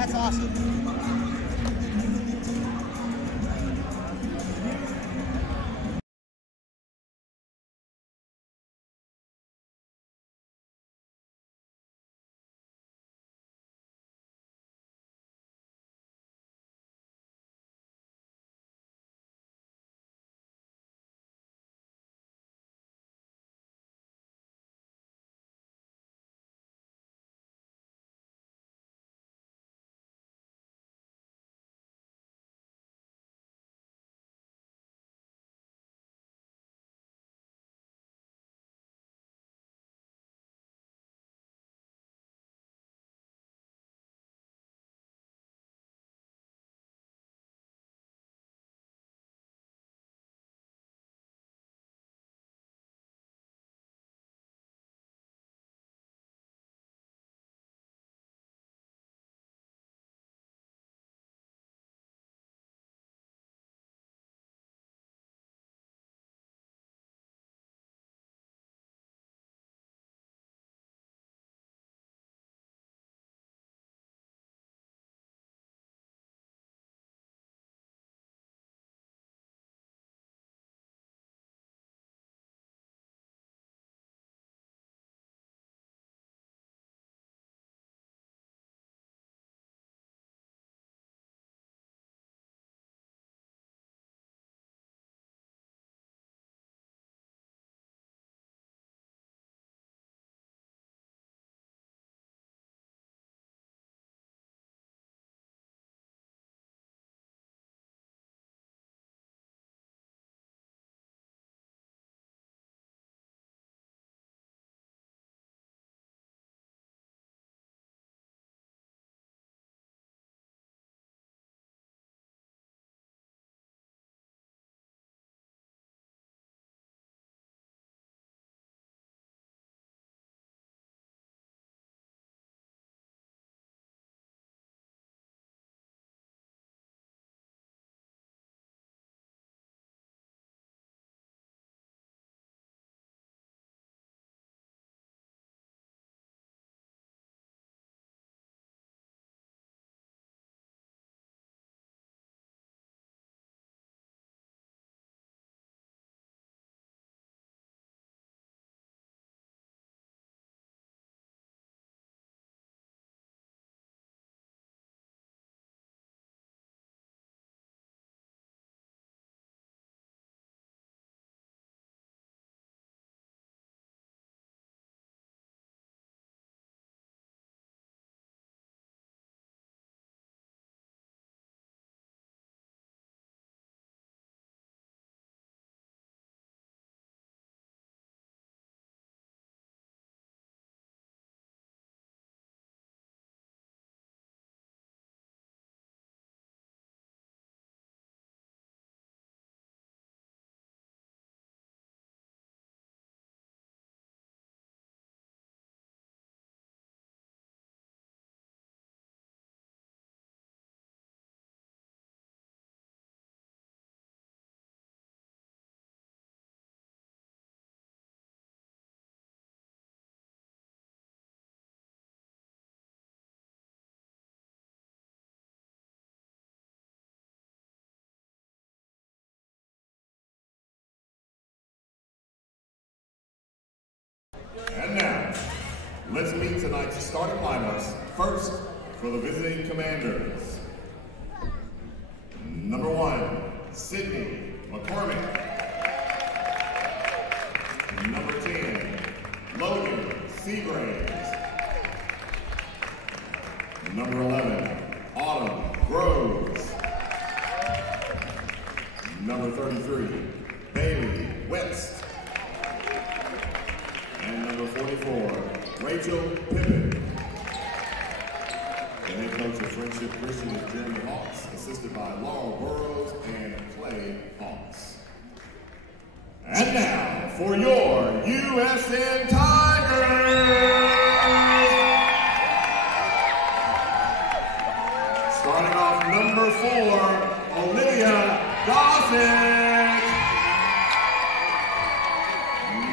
That's awesome. And now, let's meet tonight's starting lineups. First, for the visiting Commanders. Number 1, Sydney McCormick. Number 10, Logan Seagraves. Number 11, Autumn Groves. Number 33, Bailey West. And number 44, Rachel Pippin. The head coach of Friendship Christian is Jeremy Hawks, assisted by Laurel Burrows and Clay Hawks. And now, for your USN Tigers! Starting off number 4, Olivia Gossett.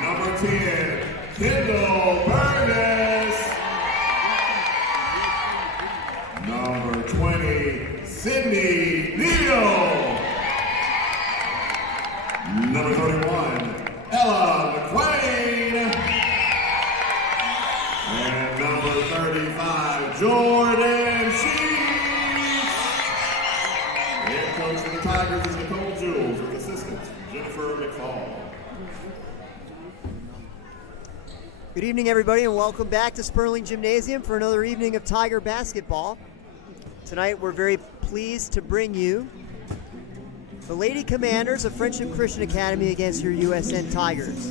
Number 10, Kendall Burgess. Number 20, Sydney Neal. Number 31, Ella McQuain. And number 35, Jordan Sheets. Head coach for the Tigers is Nicole Jules with assistant Jennifer McFall. Good evening, everybody, and welcome back to Sperling Gymnasium for another evening of Tiger basketball. Tonight, we're very pleased to bring you the Lady Commanders of Friendship Christian Academy against your USN Tigers.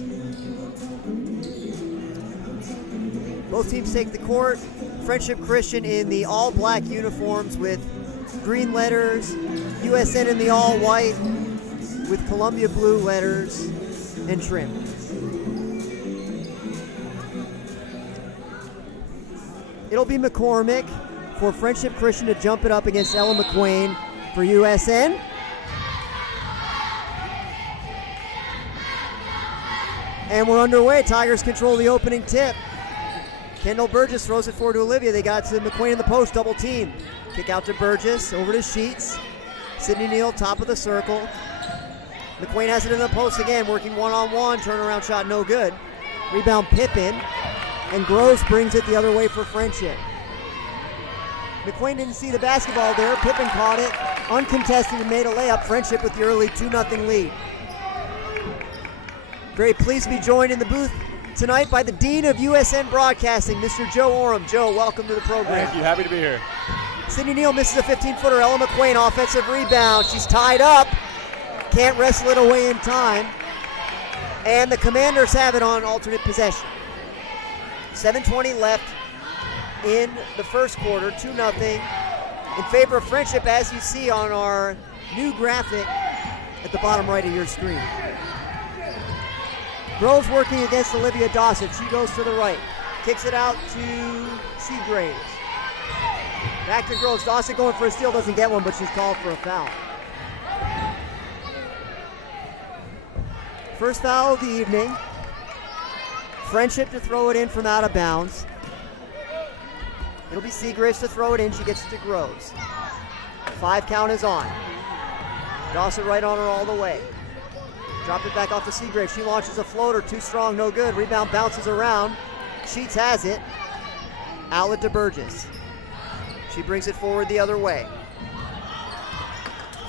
Both teams take the court. Friendship Christian in the all-black uniforms with green letters, USN in the all-white with Columbia blue letters and trim. It'll be McCormick for Friendship Christian to jump it up against Ella McQuain for USN. And we're underway. Tigers control the opening tip. Kendall Burgess throws it forward to Olivia. They got to McQuain in the post, double team. Kick out to Burgess, over to Sheets. Sydney Neal, top of the circle. McQuain has it in the post again, working one-on-one. Turnaround shot, no good. Rebound Pippin. And Groves brings it the other way for Friendship. McQuain didn't see the basketball there. Pippin caught it, uncontested, and made a layup. Friendship with the early 2-0 lead. Very pleased to be joined in the booth tonight by the Dean of USN Broadcasting, Mr. Joe Oram. Joe, welcome to the program. Thank you. Happy to be here. Sydney Neal misses a 15-footer. Ella McQuain, offensive rebound. She's tied up. Can't wrestle it away in time. And the Commanders have it on alternate possession. 7:20 left in the first quarter, 2-0 in favor of Friendship, as you see on our new graphic at the bottom right of your screen. Groves working against Olivia Dawson. She goes to the right, kicks it out to Seagraves. Back to Groves. Dawson going for a steal, doesn't get one, but she's called for a foul. First foul of the evening. Friendship to throw it in from out of bounds. It'll be Seagraves to throw it in. She gets it to Groves. 5 count is on. Dawson right on her all the way. Drop it back off to Seagraves. She launches a floater. Too strong, no good. Rebound bounces around. Sheets has it. Outlet to Burgess. She brings it forward the other way.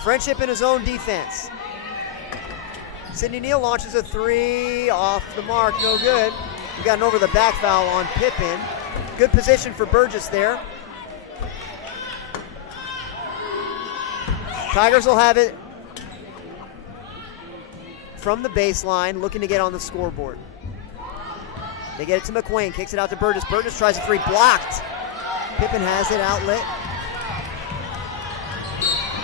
Friendship in his own defense. Sydney Neal launches a 3 off the mark, no good. We got an over the back foul on Pippin. Good position for Burgess there. Tigers will have it from the baseline, looking to get on the scoreboard. They get it to McQuain, kicks it out to Burgess. Burgess tries a 3, blocked. Pippin has it, outlet.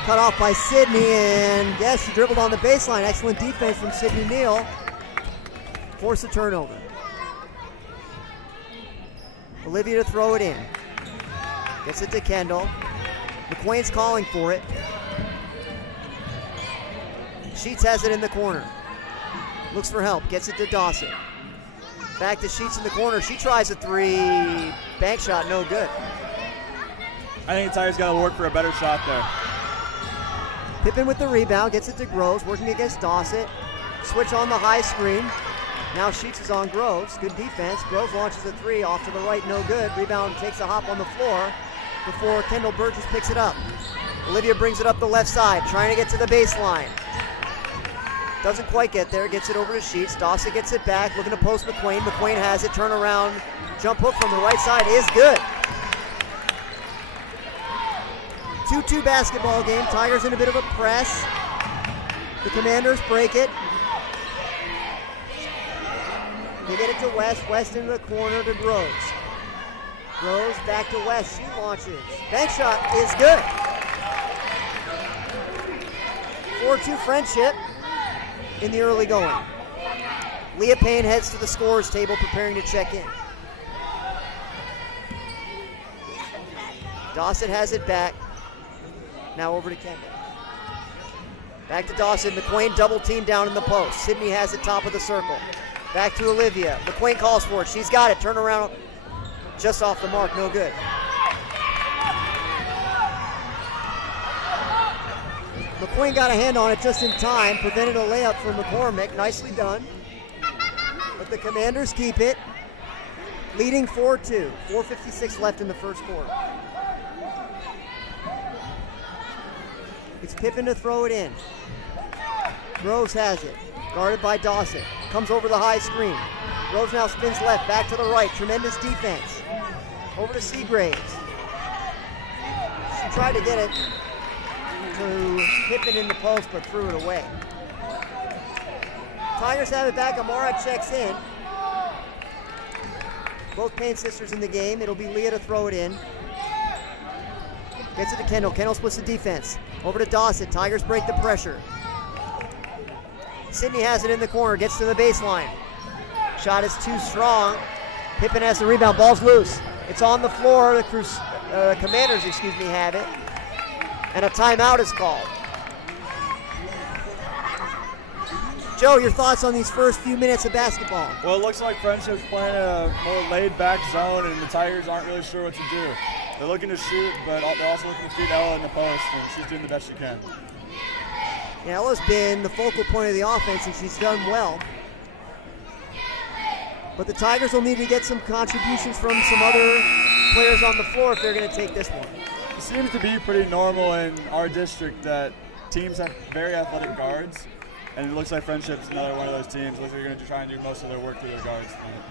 Cut off by Sydney, and yes, she dribbled on the baseline. Excellent defense from Sydney Neal. Force a turnover. Olivia to throw it in. Gets it to Kendall. McQuain's calling for it. Sheets has it in the corner. Looks for help, gets it to Dawson. Back to Sheets in the corner. She tries a 3, bank shot, no good. I think the Tigers got to work for a better shot there. Pippin with the rebound, gets it to Groves, working against Dawson. Switch on the high screen. Now Sheets is on Groves. Good defense. Groves launches a 3 off to the right, no good. Rebound takes a hop on the floor before Kendall Burgess picks it up. Olivia brings it up the left side, trying to get to the baseline. Doesn't quite get there, gets it over to Sheets. Dawson gets it back, looking to post McQuain. McQuain has it, turn around, jump hook from the right side is good. 2-2 basketball game. Tigers in a bit of a press. The Commanders break it. They get it to West. West into the corner to Groves. Groves back to West. She launches. Bank shot is good. 4-2 Friendship in the early going. Leah Payne heads to the scorer's table preparing to check in. Dawson has it back. Now over to Kendall. Back to Dawson. McQuain double team down in the post. Sydney has it top of the circle. Back to Olivia. McQuain calls for it. She's got it. Turn around just off the mark. No good. McQueen got a hand on it just in time, prevented a layup from McCormick. Nicely done. But the Commanders keep it, leading 4-2. 4:56 left in the first quarter. It's Pippen to throw it in. Groves has it, guarded by Dawson. Comes over the high screen. Groves now spins left, back to the right. Tremendous defense. Over to Seagraves. She tried to get it to Pippen in the post, but threw it away. Tigers have it back. Amara checks in. Both Payne sisters in the game. It'll be Leah to throw it in. Gets it to Kendall. Kendall splits the defense. Over to Dawson. Tigers break the pressure. Sydney has it in the corner. Gets to the baseline. Shot is too strong. Pippen has the rebound. Ball's loose. It's on the floor. The Commanders, have it. And a timeout is called. Joe, your thoughts on these first few minutes of basketball? Well, it looks like Friendship's playing a more laid-back zone, and the Tigers aren't really sure what to do. They're looking to shoot, but they're also looking to feed Ella in the post, and she's doing the best she can. Yeah, Ella's been the focal point of the offense, and she's done well. But the Tigers will need to get some contributions from some other players on the floor if they're going to take this one. It seems to be pretty normal in our district that teams have very athletic guards, and it looks like Friendship's another one of those teams. Looks like they're going to try and do most of their work through their guards tonight.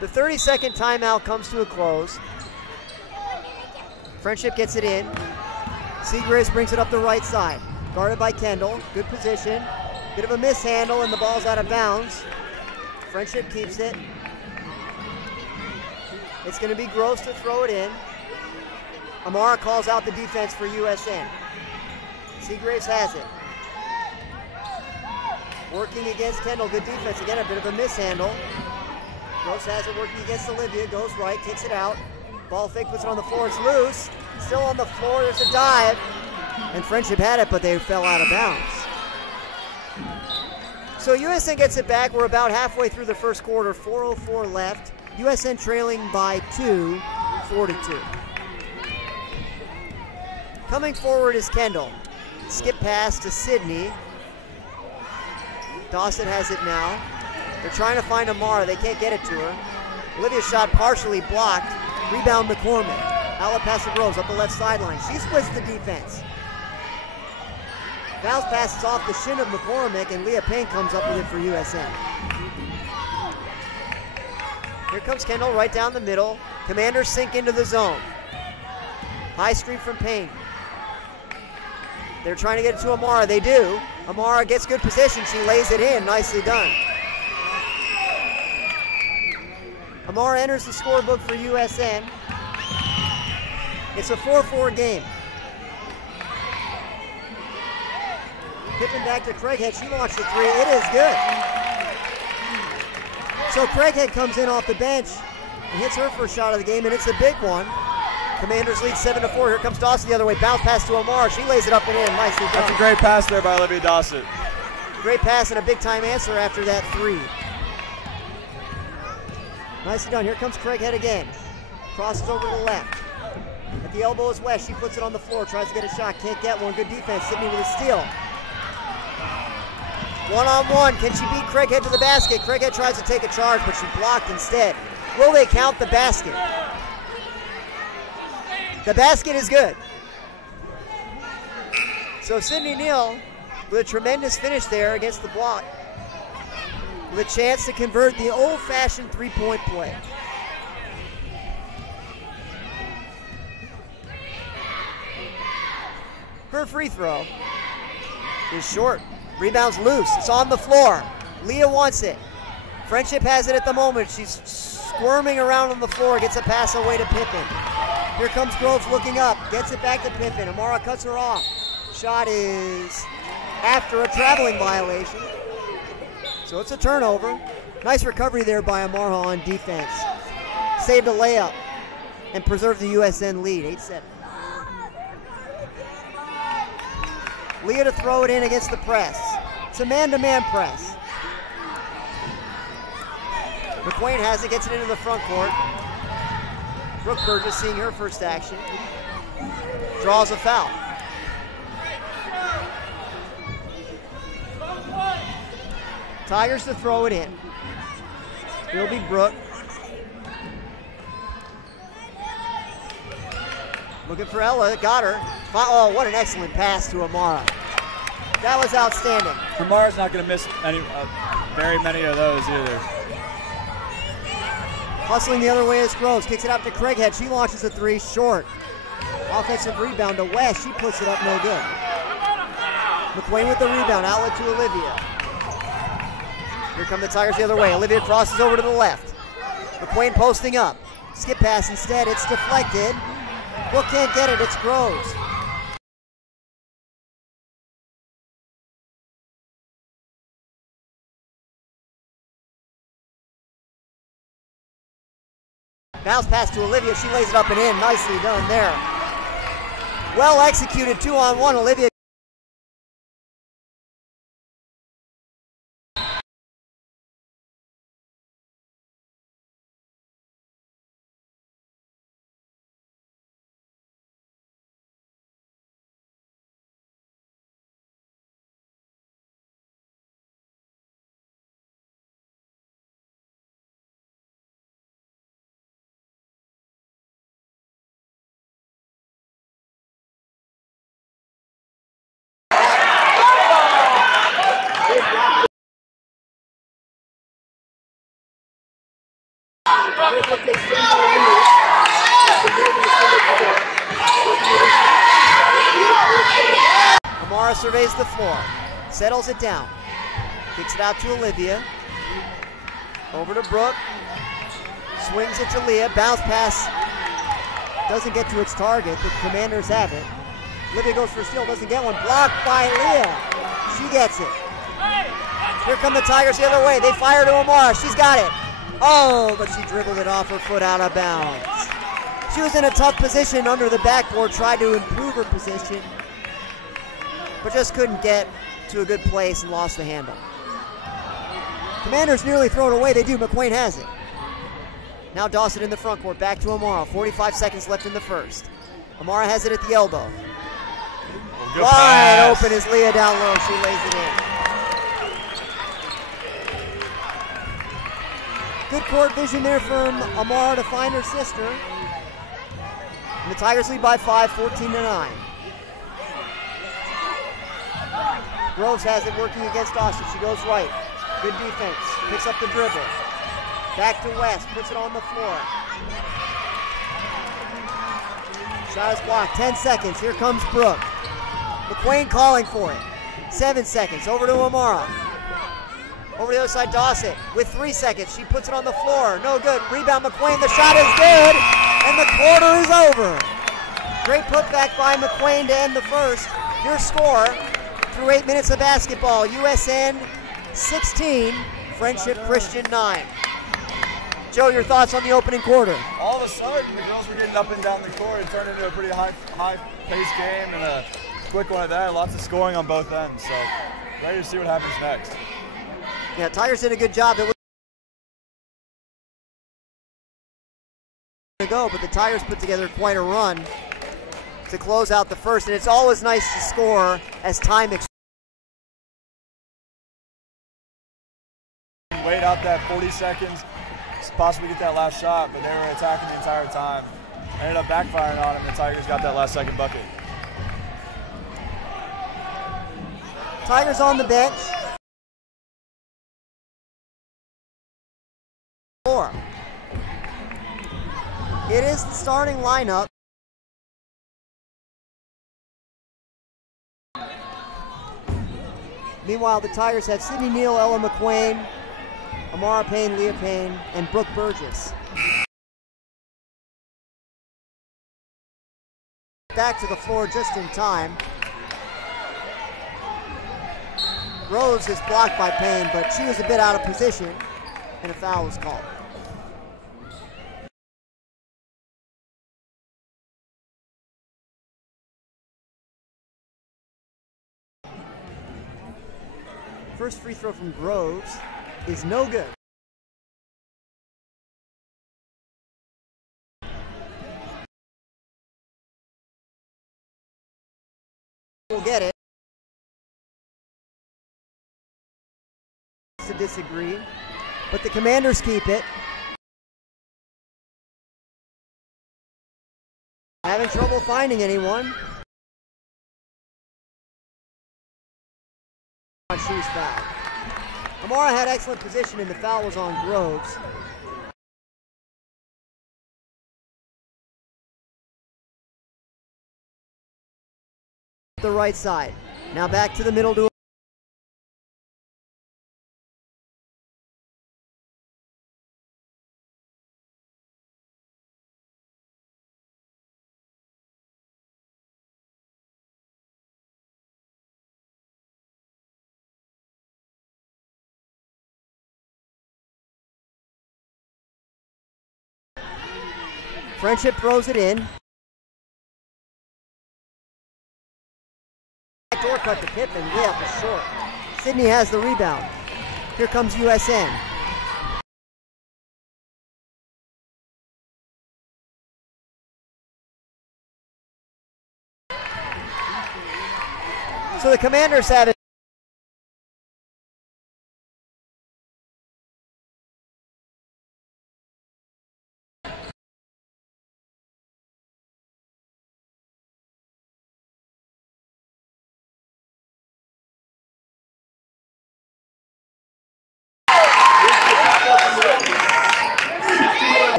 The 30-second timeout comes to a close. Friendship gets it in. Seagraves brings it up the right side. Guarded by Kendall. Good position. Bit of a mishandle, and the ball's out of bounds. Friendship keeps it. It's going to be Gross to throw it in. Amara calls out the defense for USN. Seagraves has it. Working against Kendall. Good defense. Again, a bit of a mishandle. Gross has it working against Olivia. Goes right, kicks it out. Ball fake, puts it on the floor. It's loose. Still on the floor. There's a dive. And Friendship had it, but they fell out of bounds. So USN gets it back. We're about halfway through the first quarter. 4:04 left. USN trailing by 2, 4-2. Coming forward is Kendall. Skip pass to Sydney. Dawson has it now. They're trying to find Amara. They can't get it to her. Olivia's shot partially blocked. Rebound McCormick. Outlet pass to Groves up the left sideline. She splits the defense. Bounce passes off the shin of McCormick, and Leah Payne comes up with it for USN. Here comes Kendall right down the middle. Commanders sink into the zone. High screen from Payne. They're trying to get it to Amara. They do. Amara gets good position. She lays it in. Nicely done. Amara enters the scorebook for USN. It's a 4-4 game. Pippen back to Craighead. She launched the three. It is good. So Craighead comes in off the bench and hits her first shot of the game, and it's a big one. Commanders lead 7-4. Here comes Dawson the other way. Bounce pass to Amara. She lays it up and in. Nicely done. That's a great pass there by Olivia Dawson. Great pass and a big-time answer after that three. Nicely done. Here comes Craighead again. Crosses over to the left. At the elbow is West. She puts it on the floor. Tries to get a shot. Can't get one. Good defense. Sydney with a steal. One-on-one. Can she beat Craighead to the basket? Craighead tries to take a charge, but she blocked instead. Will they count the basket? The basket is good. So Sydney Neal with a tremendous finish there against the block, with a chance to convert the old-fashioned three-point play. Her free throw is short. Rebound's loose. It's on the floor. Leah wants it. Friendship has it at the moment. She's squirming around on the floor. Gets a pass away to Pippen. Here comes Groves looking up. Gets it back to Pippen. Amara cuts her off. Shot is after a traveling violation. So it's a turnover. Nice recovery there by Amara on defense. Saved a layup and preserved the USN lead, 8-7. Leah to throw it in against the press. It's a man-to-man press. McQueen has it, gets it into the front court. Brooke Burgess seeing her first action. Draws a foul. Tigers to throw it in. It'll be Brooke. Looking for Ella, got her. Oh, what an excellent pass to Amara. That was outstanding. Amara's not going to miss very many of those either. Hustling the other way is Groves. Kicks it out to Craighead. She launches a three, short. Offensive rebound to West. She puts it up, no good. McQueen with the rebound, outlet to Olivia. Here come the Tigers the other way. Olivia crosses over to the left. McQueen posting up. Skip pass instead, it's deflected. Brooke can't get it, it's Groves. Bounce pass to Olivia, she lays it up and in. Nicely done there. Well executed, 2-on-1, Olivia. Amara surveys the floor, settles it down, kicks it out to Olivia, over to Brooke, swings it to Leah, bounce pass, doesn't get to its target, the Commanders have it. Olivia goes for a steal, doesn't get one, blocked by Leah, she gets it. Here come the Tigers the other way, they fire to Amara, she's got it. Oh, but she dribbled it off her foot out of bounds. She was in a tough position under the backboard, tried to improve her position, but just couldn't get to a good place and lost the handle. Commanders nearly throw it away. They do. McQueen has it. Now Dawson in the front court. Back to Amara. 45 seconds left in the first. Amara has it at the elbow. Wide open is Leah down low. She lays it in. Good court vision there from Amara to find her sister. And the Tigers lead by 5, 14-9. Groves has it working against Dawson. She goes right. Good defense. Picks up the dribble. Back to West. Puts it on the floor. Shot is blocked. 10 seconds. Here comes Brooke. McQueen calling for it. 7 seconds. Over to Amara. Over the other side, Dawson with 3 seconds. She puts it on the floor. No good. Rebound McQueen. The shot is good. And the quarter is over. Great putback by McQueen to end the first. Your score through 8 minutes of basketball. USN 16, Friendship Christian 9. Joe, your thoughts on the opening quarter? All of a sudden, the girls were getting up and down the court. It turned into a pretty high-paced game and a quick one at that. Lots of scoring on both ends. So ready to see what happens next. Yeah, Tigers did a good job. It was go, but the Tigers put together quite a run to close out the first, and it's always nice to score as time wait out that 40 seconds, possibly get that last shot, but they were attacking the entire time. Ended up backfiring on them, and the Tigers got that last second bucket. Tigers on the bench. It is the starting lineup. Meanwhile, the Tigers have Sydney Neal, Ella McQueen, Amara Payne, Leah Payne, and Brooke Burgess. Back to the floor just in time. Rose is blocked by Payne, but she was a bit out of position, and a foul was called. First free throw from Groves is no good. will get it. To disagree, but the Commanders keep it. Having trouble finding anyone. Shoes foul. Amara had excellent position and the foul was on Groves. The right side. Now back to the middle to Friendship throws it in. Backdoor cut to Pippen, way up the short. Sydney has the rebound. Here comes USN. So the Commanders have it.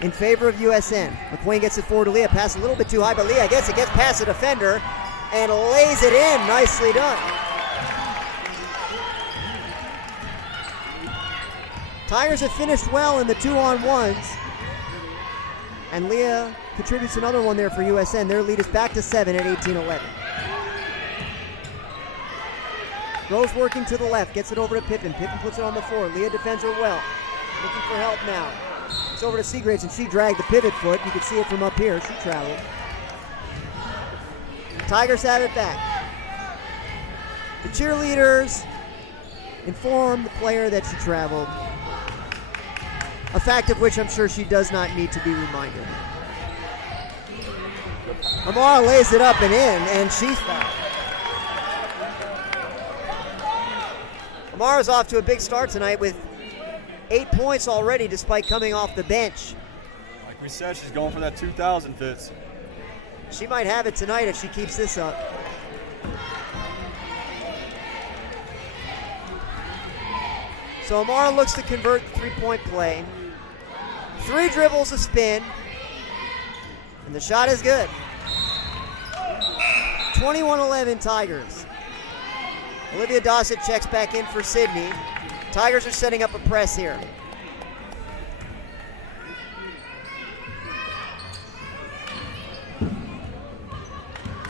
In favor of USN. McQueen gets it forward to Leah. Pass a little bit too high, but Leah gets it. Gets past the defender and lays it in. Nicely done. Tigers have finished well in the 2-on-1s. And Leah contributes another one there for USN. Their lead is back to 7 at 18-11. Rose working to the left. Gets it over to Pippen. Pippen puts it on the floor. Leah defends her well. Looking for help now. It's over to Seagraves, and she dragged the pivot foot. You can see it from up here. She traveled. Tigers have it back. The cheerleaders inform the player that she traveled. A fact of which I'm sure she does not need to be reminded. Amara lays it up and in, and she's fouled. Amara's off to a big start tonight with 8 points already despite coming off the bench. Like we said, she's going for that 2,000 fits. She might have it tonight if she keeps this up. So Amara looks to convert the three-point play. 3 dribbles, a spin, and the shot is good. 21-11 Tigers. Olivia Dossett checks back in for Sydney. Tigers are setting up a press here.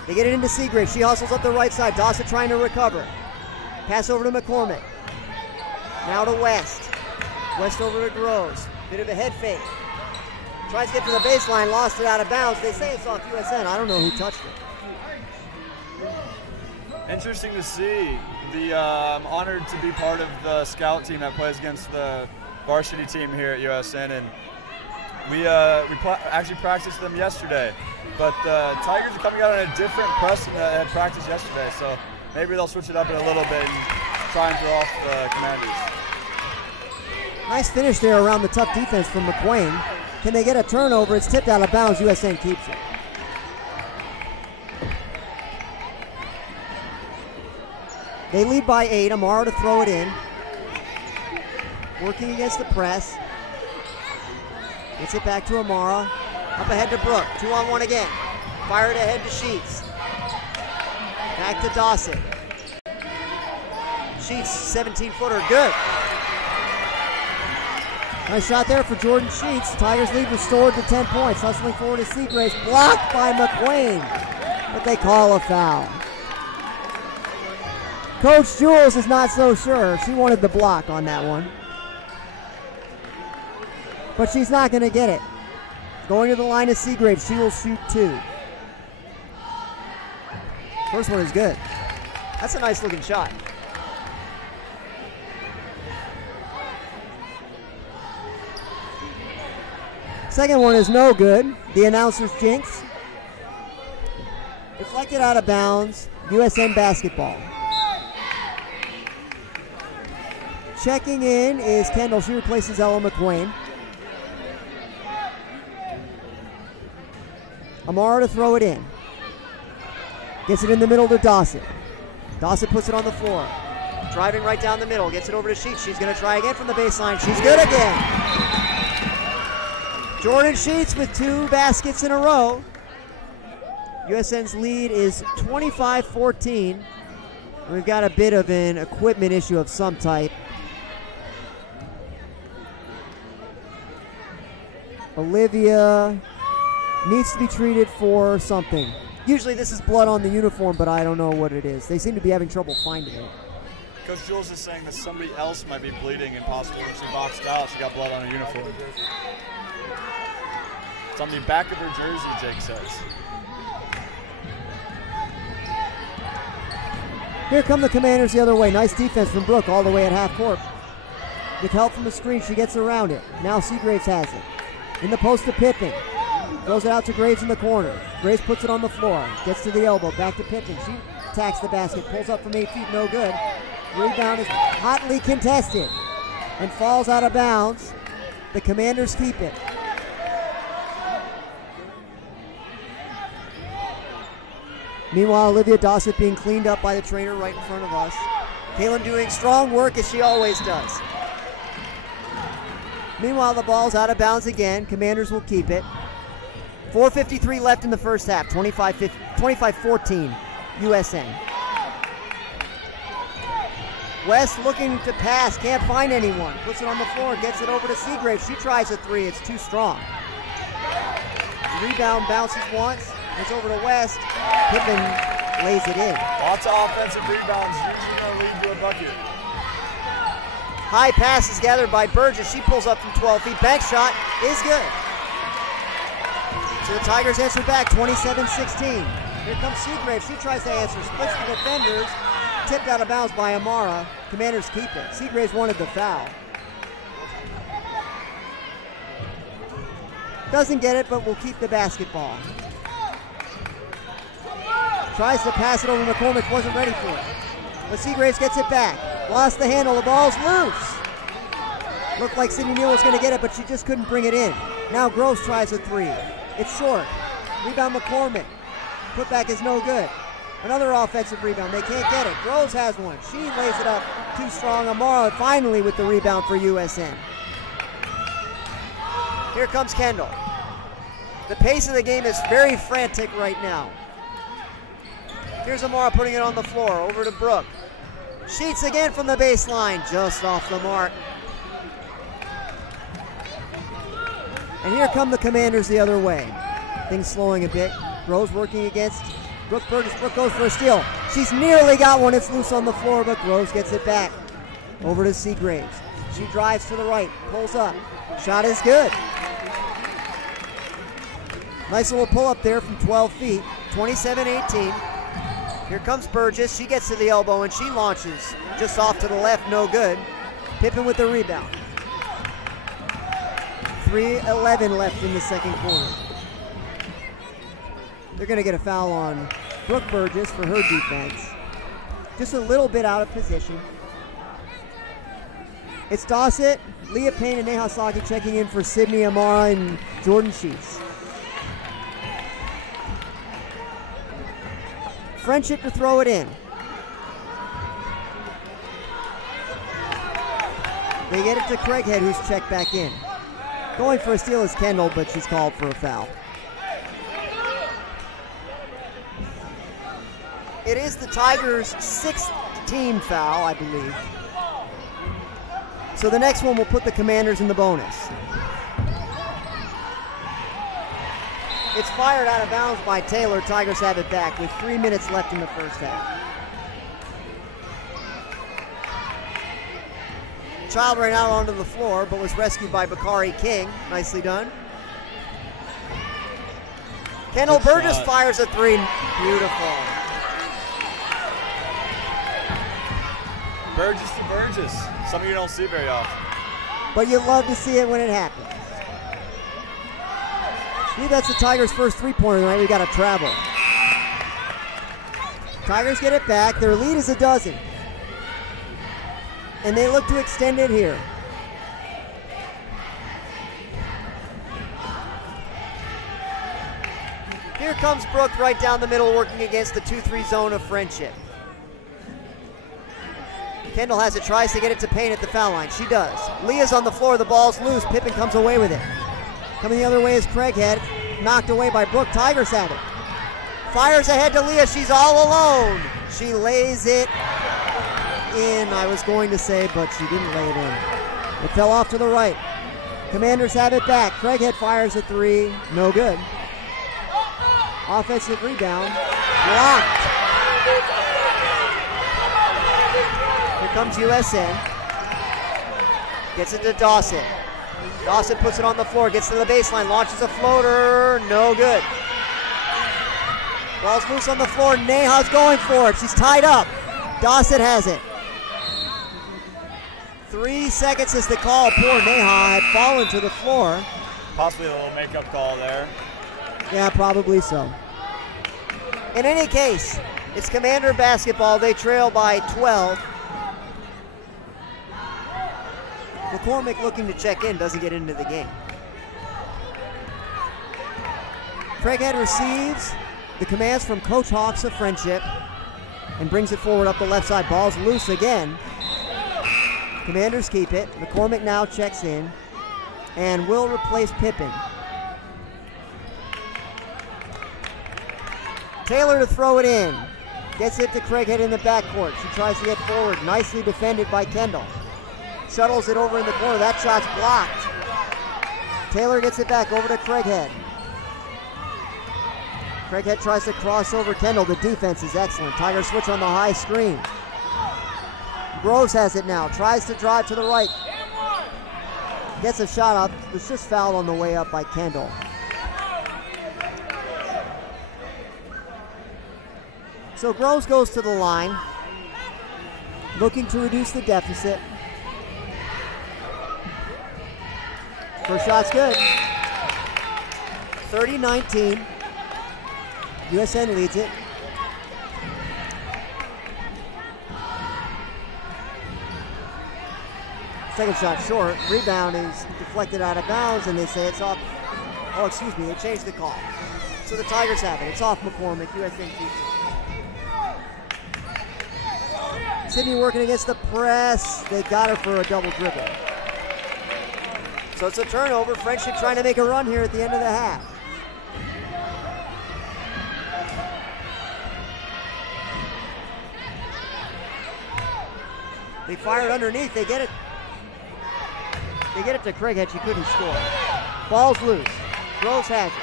They get it into Seagrave. She hustles up the right side. Dossett trying to recover. Pass over to McCormick. Now to West. West over to Groves. Bit of a head fake. Tries to get to the baseline. Lost it out of bounds. They say it's off USN. I don't know who touched it. Interesting to see. I'm honored to be part of the scout team that plays against the varsity team here at USN, and we actually practiced them yesterday. But the Tigers are coming out on a different press than they had practiced yesterday, so maybe they'll switch it up in a little bit and try and throw off the Commanders. Nice finish there around the tough defense from McQueen. Can they get a turnover? It's tipped out of bounds. USN keeps it. They lead by 8. Amara to throw it in. Working against the press. Gets it back to Amara. Up ahead to Brooke. 2-on-1 again. Fired ahead to Sheets. Back to Dossett. Sheets, 17-footer, good. Nice shot there for Jordan Sheets. Tigers lead restored to 10 points. Hustling forward to Seagraves. Blocked by McQueen. But they call a foul. Coach Jules is not so sure. She wanted the block on that one. But she's not going to get it. Going to the line of Seagraves. She will shoot 2. First one is good. That's a nice looking shot. Second one is no good. The announcer's jinx. Deflected out of bounds. USN basketball. Checking in is Kendall. She replaces Ella McQuain. Amara to throw it in. Gets it in the middle to Dawson. Dawson puts it on the floor. Driving right down the middle. Gets it over to Sheets. She's going to try again from the baseline. She's good again. Jordan Sheets with 2 baskets in a row. USN's lead is 25-14. We've got a bit of an equipment issue of some type. Olivia needs to be treated for something. Usually this is blood on the uniform, but I don't know what it is. They seem to be having trouble finding it. Coach Jules is saying that somebody else might be bleeding and possibly if she boxed out, she got blood on her uniform. It's on the back of her jersey, Jake says. Here come the Commanders the other way. Nice defense from Brooke all the way at half court. With help from the screen, she gets around it. Now Seagraves has it. In the post to Pippin. Throws it out to Graves in the corner. Graves puts it on the floor. Gets to the elbow. Back to Pippin. She attacks the basket. Pulls up from 8 feet. No good. Rebound is hotly contested. And falls out of bounds. The Commanders keep it. Meanwhile, Olivia Dossett being cleaned up by the trainer right in front of us. Kaylin doing strong work as she always does. Meanwhile, the ball's out of bounds again. Commanders will keep it. 4:53 left in the first half. 25-14 USN. West looking to pass. Can't find anyone. Puts it on the floor. Gets it over to Seagraves. She tries a 3. It's too strong. The rebound bounces once. It's over to West. Pippin lays it in. Lots of offensive rebounds. Usually going to lead to a bucket. High pass is gathered by Burgess. She pulls up from 12 feet. Bank shot is good. So the Tigers answer back, 27-16. Here comes Seagraves. She tries to answer. Splits the defenders. Tipped out of bounds by Amara. Commanders keep it. Seagraves wanted the foul. Doesn't get it, but will keep the basketball. Tries to pass it over to McCormick. Wasn't ready for it. But Seagraves gets it back. Lost the handle. The ball's loose. Looked like Sydney Neal was going to get it, but she just couldn't bring it in. Now Groves tries a 3. It's short. Rebound McCormick. Putback is no good. Another offensive rebound. They can't get it. Groves has one. She lays it up too strong. Amara finally with the rebound for USN. Here comes Kendall. The pace of the game is very frantic right now. Here's Amara putting it on the floor. Over to Brooke. Sheets again from the baseline. Just off the mark. And here come the Commanders the other way. Things slowing a bit. Rose working against Brooke Burgess. Brooke goes for a steal. She's nearly got one. It's loose on the floor, but Rose gets it back. Over to Seagraves. She drives to the right. Pulls up. Shot is good. Nice little pull up there from 12 feet. 27-18. Here comes Burgess. She gets to the elbow and she launches. Just off to the left. No good. Pippin with the rebound. 3:11 left in the second quarter. They're going to get a foul on Brooke Burgess for her defense. Just a little bit out of position. It's Dossett, Leah Payne, and Neha Sagi checking in for Sydney Amara and Jordan Sheets. Friendship to throw it in. They get it to Craighead, who's checked back in. Going for a steal is Kendall, but she's called for a foul. It is the Tigers' 6th team foul, I believe. So the next one will put the Commanders in the bonus. It's fired out of bounds by Taylor. Tigers have it back with 3 minutes left in the first half. Child ran out onto the floor, but was rescued by Bakari King. Nicely done. Kendall Burgess fires a 3. Beautiful. Burgess to Burgess. Something you don't see very often. But you love to see it when it happens. I believe that's the Tigers' first 3-pointer tonight. We got to travel. Tigers get it back. Their lead is a dozen. And they look to extend it here. Here comes Brooke right down the middle working against the 2-3 zone of Friendship. Kendall has it, tries to get it to Payne at the foul line. She does. Leah's on the floor, the ball's loose. Pippin comes away with it. Coming the other way is Craighead. Knocked away by Brooke. Tigers have it. Fires ahead to Leah. She's all alone. She lays it in, I was going to say, but she didn't lay it in. It fell off to the right. Commanders have it back. Craighead fires a three. No good. Offensive rebound. Blocked. Here comes USN. Gets it to Dawson. Dawson puts it on the floor, gets to the baseline, launches a floater. No good. Ball's loose on the floor. Neha's going for it. She's tied up. Dawson has it. 3 seconds is the call. Poor Neha had fallen to the floor. Possibly a little makeup call there. Yeah, probably so. In any case, it's Commander basketball. They trail by 12. McCormick looking to check in, doesn't get into the game. Craighead receives the commands from Coach Hawks of Friendship and brings it forward up the left side. Ball's loose again. Commanders keep it. McCormick now checks in and will replace Pippin. Taylor to throw it in. Gets it to Craighead in the backcourt. She tries to get forward. Nicely defended by Kendall. Shuttles it over in the corner. That shot's blocked. Taylor gets it back over to Craighead. Craighead tries to cross over Kendall. The defense is excellent. Tigers switch on the high screen. Groves has it now. Tries to drive to the right. Gets a shot up. Was just fouled on the way up by Kendall. So Groves goes to the line, looking to reduce the deficit. First shot's good. 30-19. USN leads it. Second shot short. Rebound is deflected out of bounds, and they say it's off. Oh, excuse me, they changed the call. So the Tigers have it. It's off McCormick. USN keeps it. Sydney working against the press. They got her for a double dribble. So it's a turnover. Friendship trying to make a run here at the end of the half. They fired underneath. They get it. They get it to Craighead. She couldn't score. Ball's loose. Groves has it.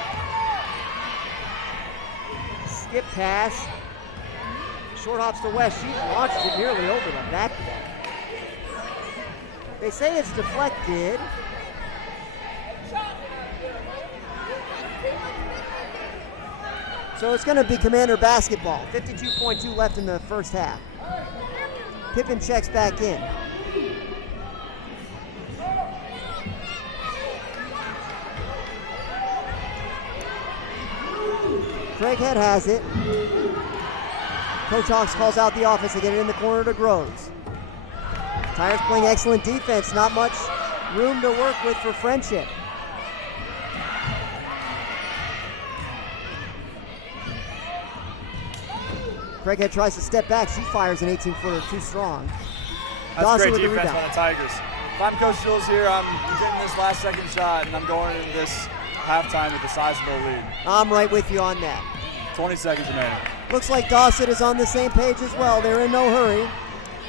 Skip pass. Short hops to West. She launched it nearly over the back. They say it's deflected. So it's going to be Commander basketball. 52.2 left in the first half. Pippin checks back in. Craighead has it. Coach Hawks calls out the offense to get it in the corner to Groves. Tigers playing excellent defense. Not much room to work with for Friendship. Craighead tries to step back. She fires an 18-footer too strong. That's Dawson great with the defense rebound. by the Tigers. If I'm Coach Jules here, I'm getting this last second shot, and I'm going into this halftime with a sizable lead. I'm right with you on that. 20 seconds remaining. Looks like Dawson is on the same page as well. They're in no hurry.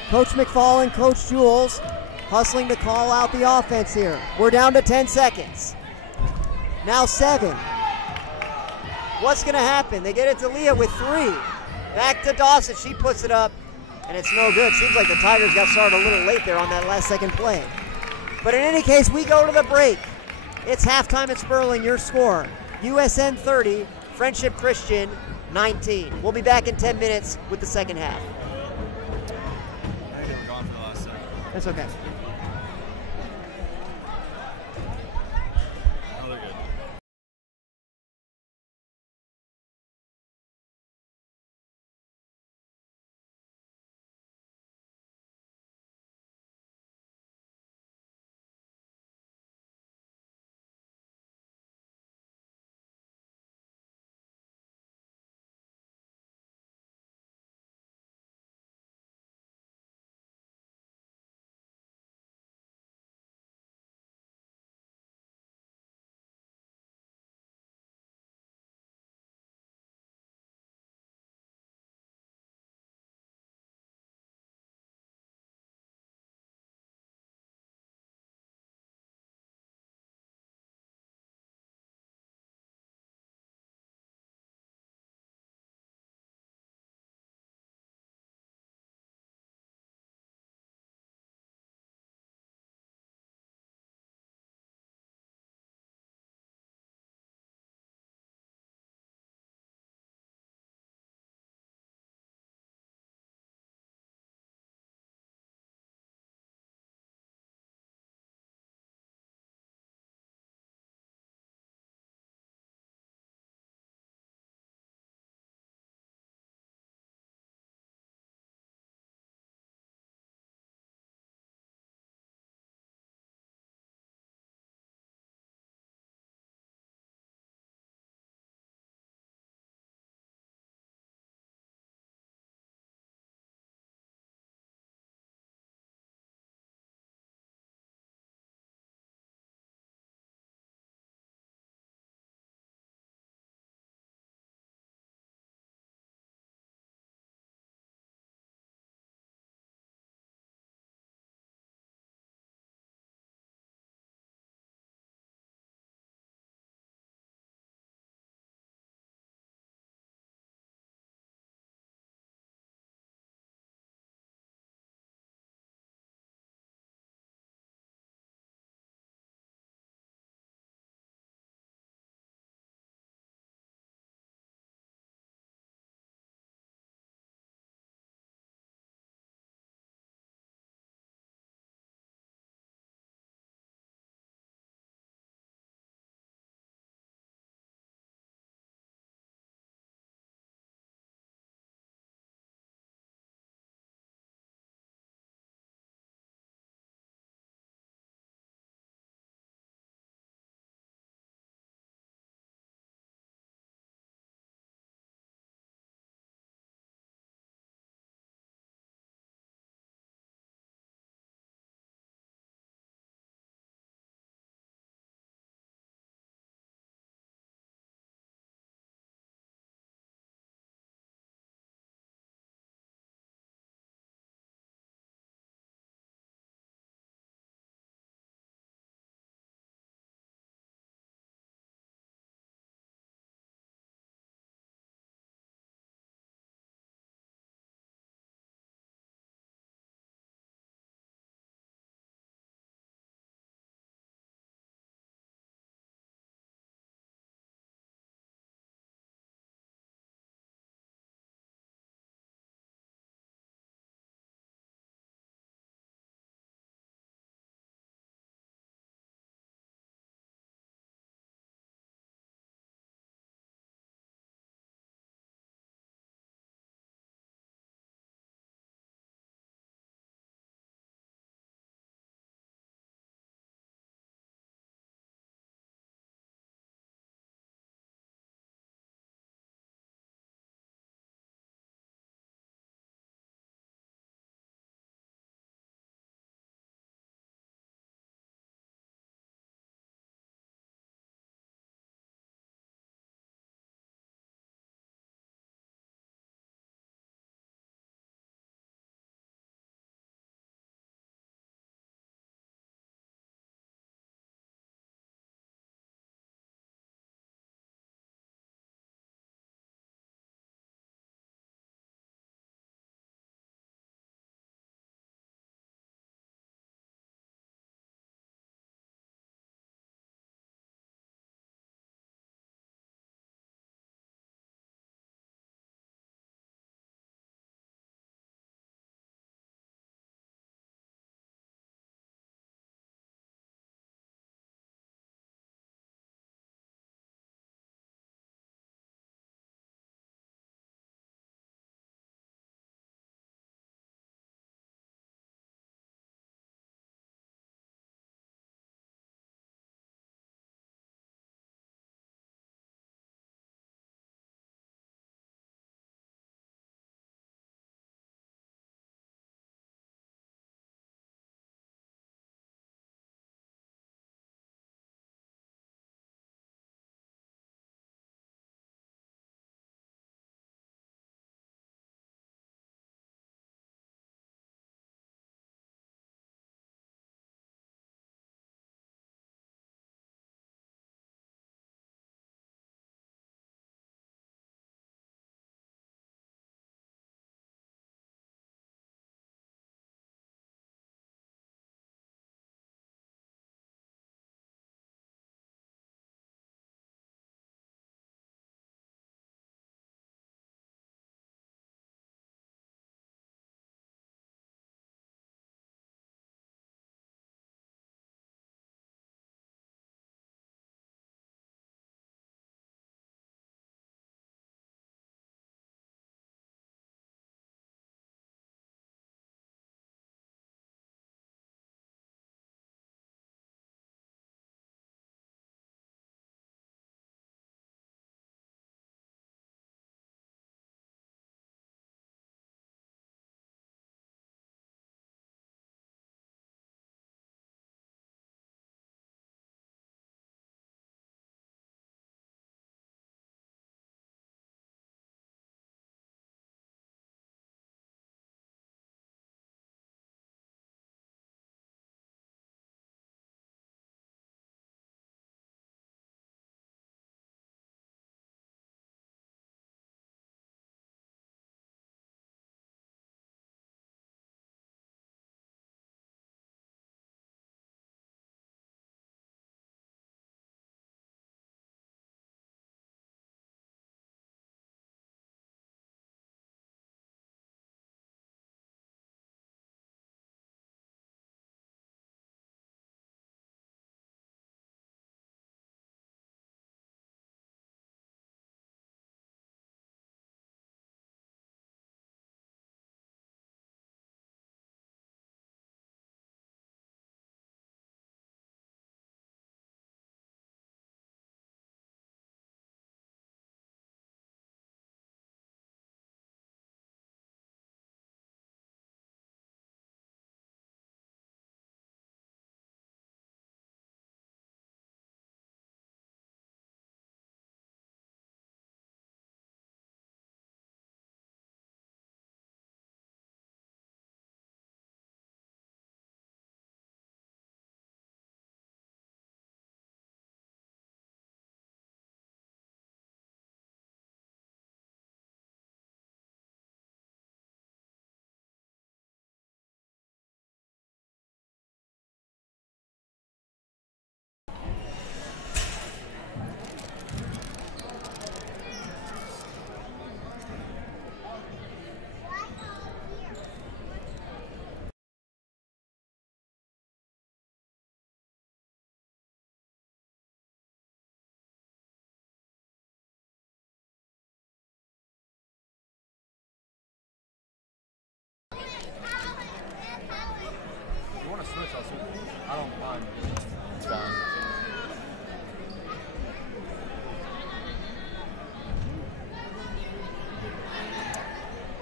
Coach McFarland, Coach Jules hustling to call out the offense here. We're down to 10 seconds. Now 7. What's going to happen? They get it to Leah with 3. Back to Dawson. She puts it up, and it's no good. Seems like the Tigers got started a little late there on that last second play. But in any case, we go to the break. It's halftime at Sperling. Your score, USN 30, Friendship Christian 19. We'll be back in 10 minutes with the second half. I think they were gone for the last second. That's okay.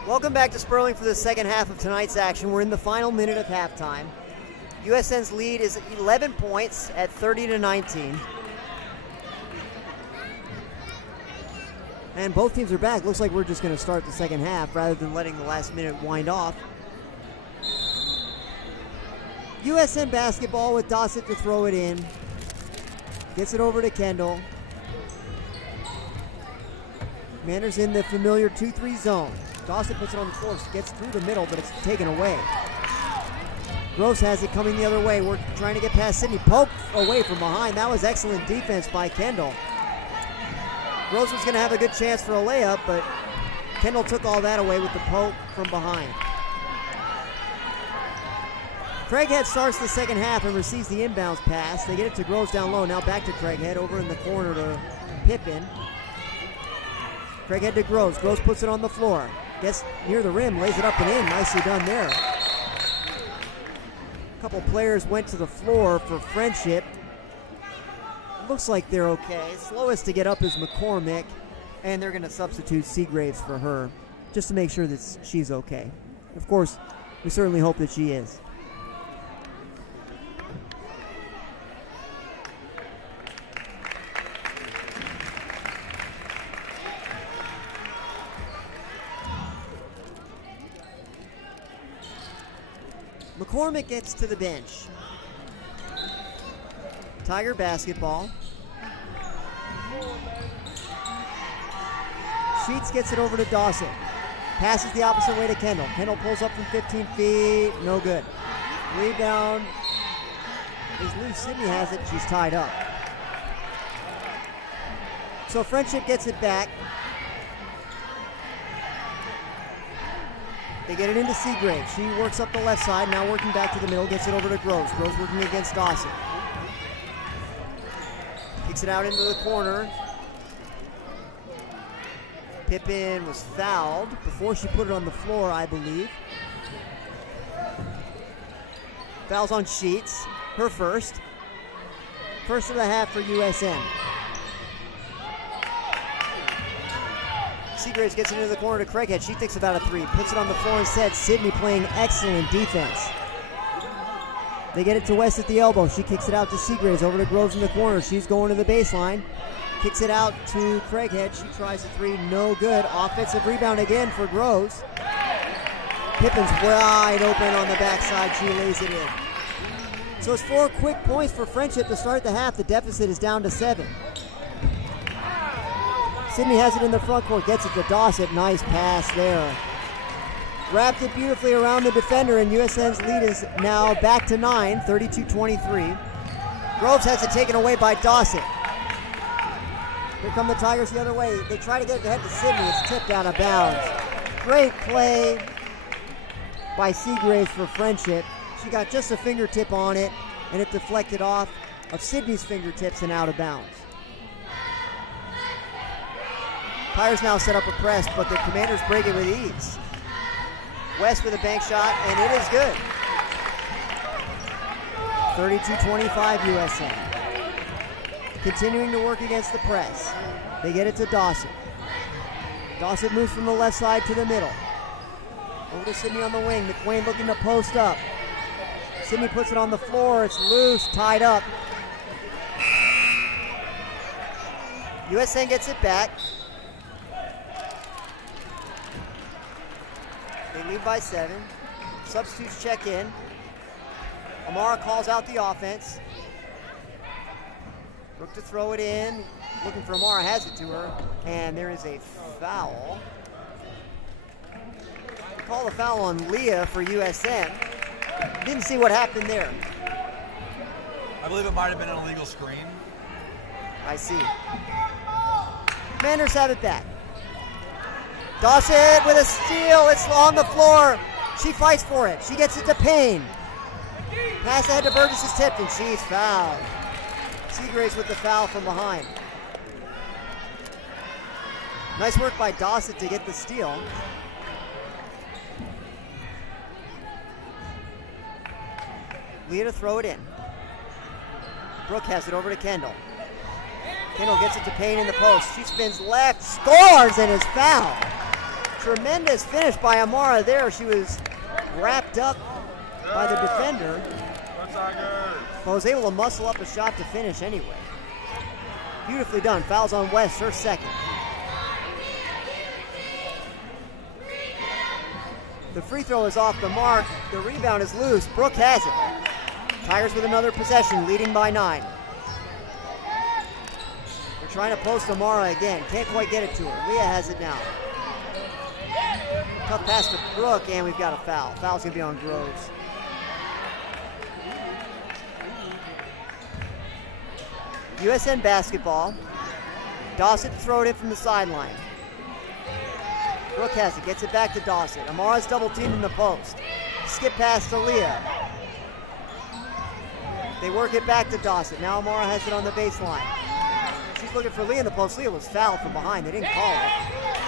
Welcome back to Sperling for the second half of tonight's action. We're in the final minute of halftime. USN's lead is 11 points at 30-19. And both teams are back. Looks like we're just going to start the second half rather than letting the last minute wind off. USN basketball with Dossett to throw it in. Gets it over to Kendall. Commanders in the familiar 2-3 zone. Dossett puts it on the floor, gets through the middle, but it's taken away. Gross has it coming the other way. We're trying to get past Sydney. Pope away from behind. That was excellent defense by Kendall. Gross was going to have a good chance for a layup, but Kendall took all that away with the poke from behind. Craighead starts the second half and receives the inbounds pass. They get it to Groves down low. Now back to Craighead over in the corner to Pippin. Craighead to Groves. Groves puts it on the floor. Gets near the rim, lays it up and in. Nicely done there. A couple players went to the floor for Friendship. Looks like they're okay. Slowest to get up is McCormick, and they're going to substitute Seagraves for her just to make sure that she's okay. Of course, we certainly hope that she is. McCormick gets to the bench. Tiger basketball. Sheets gets it over to Dawson. Passes the opposite way to Kendall. Kendall pulls up from 15 feet. No good. Rebound is loose. Sydney has it. She's tied up. So Friendship gets it back. They get it into Seagrave. She works up the left side. Now working back to the middle. Gets it over to Groves. Groves working against Dawson. Kicks it out into the corner. Pippin was fouled before she put it on the floor, I believe. Fouls on Sheets. Her first. First of the half for USN. Seagraves gets it into the corner to Craighead. She thinks about a three. Puts it on the floor instead. Sydney playing excellent defense. They get it to West at the elbow. She kicks it out to Seagraves. Over to Groves in the corner. She's going to the baseline. Kicks it out to Craighead. She tries a three. No good. Offensive rebound again for Groves. Pippin's wide open on the backside. She lays it in. So it's 4 quick points for Friendship to start the half. The deficit is down to 7. Sydney has it in the front court. Gets it to Dossett. Nice pass there. Wrapped it beautifully around the defender, and USN's lead is now back to 9, 32-23. Groves has it taken away by Dossett. Here come the Tigers the other way. They try to get it ahead to Sydney. It's tipped out of bounds. Great play by Seagraves for Friendship. She got just a fingertip on it, and it deflected off of Sydney's fingertips and out of bounds. Tigers now set up a press, but the Commanders break it with ease. West with a bank shot, and it is good. 32-25 USN. Continuing to work against the press. They get it to Dawson. Dawson moves from the left side to the middle. Over to Sydney on the wing. McQuain looking to post up. Sydney puts it on the floor. It's loose, tied up. USN gets it back. They lead by 7. Substitutes check in. Amara calls out the offense. Look to throw it in. Looking for Amara, has it to her. And there is a foul. Call a foul on Leah for USN. Didn't see what happened there. I believe it might have been an illegal screen. I see. Commanders have it back. Dawson with a steal. It's on the floor. She fights for it. She gets it to Payne. Pass ahead to Burgess is tipped, and she's fouled. Seagraves with the foul from behind. Nice work by Dawson to get the steal. Leah to throw it in. Brooke has it over to Kendall. Kendall gets it to Payne in the post. She spins left, scores, and is fouled. Tremendous finish by Amara there. She was wrapped up by the defender, but was able to muscle up a shot to finish anyway. Beautifully done. Fouls on West, her second. The free throw is off the mark. The rebound is loose. Brooke has it. Tigers with another possession, leading by 9. They're trying to post Amara again. Can't quite get it to her. Leah has it now. Tough pass to Brooke, and we've got a foul. Foul's going to be on Groves. USN basketball. Dawson to throw it in from the sideline. Brooke has it, gets it back to Dawson. Amara's double teamed in the post. Skip pass to Leah. They work it back to Dawson. Now Amara has it on the baseline. She's looking for Leah in the post. Leah was fouled from behind. They didn't call it.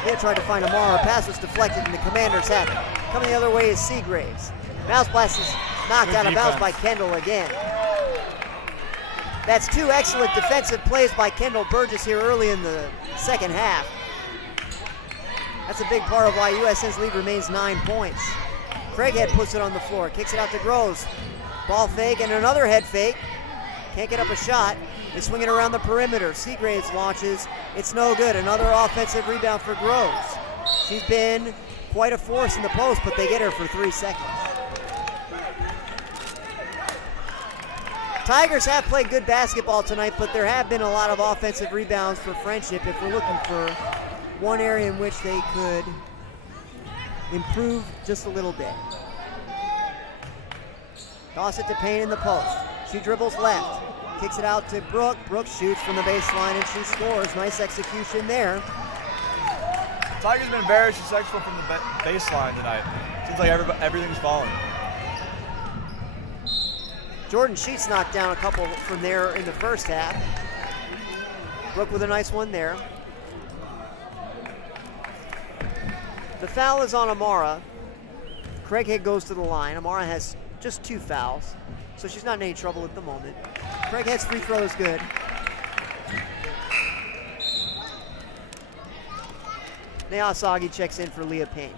Leah tried to find Amara. Her pass was deflected, and the Commanders had it. Coming the other way is Seagraves. Mouse blast is knocked out of bounds by Kendall again. That's 2 excellent defensive plays by Kendall Burgess here early in the second half. That's a big part of why USN's lead remains 9 points. Craighead puts it on the floor, kicks it out to Groves. Ball fake and another head fake. Can't get up a shot. They swing it around the perimeter. Seagraves launches. It's no good. Another offensive rebound for Groves. She's been quite a force in the post, but they get her for 3 seconds. Tigers have played good basketball tonight, but there have been a lot of offensive rebounds for Friendship if we're looking for one area in which they could improve just a little bit. Toss it to Payne in the post. She dribbles left, kicks it out to Brooke. Brooke shoots from the baseline and she scores. Nice execution there. Tigers been very successful from the baseline tonight. Seems like everything's falling. Jordan Sheets knocked down a couple from there in the first half. Brooke with a nice one there. The foul is on Amara. Craighead goes to the line. Amara has just 2 fouls, so she's not in any trouble at the moment. Craighead's free throw is good. Nea Asagi checks in for Leah Payne.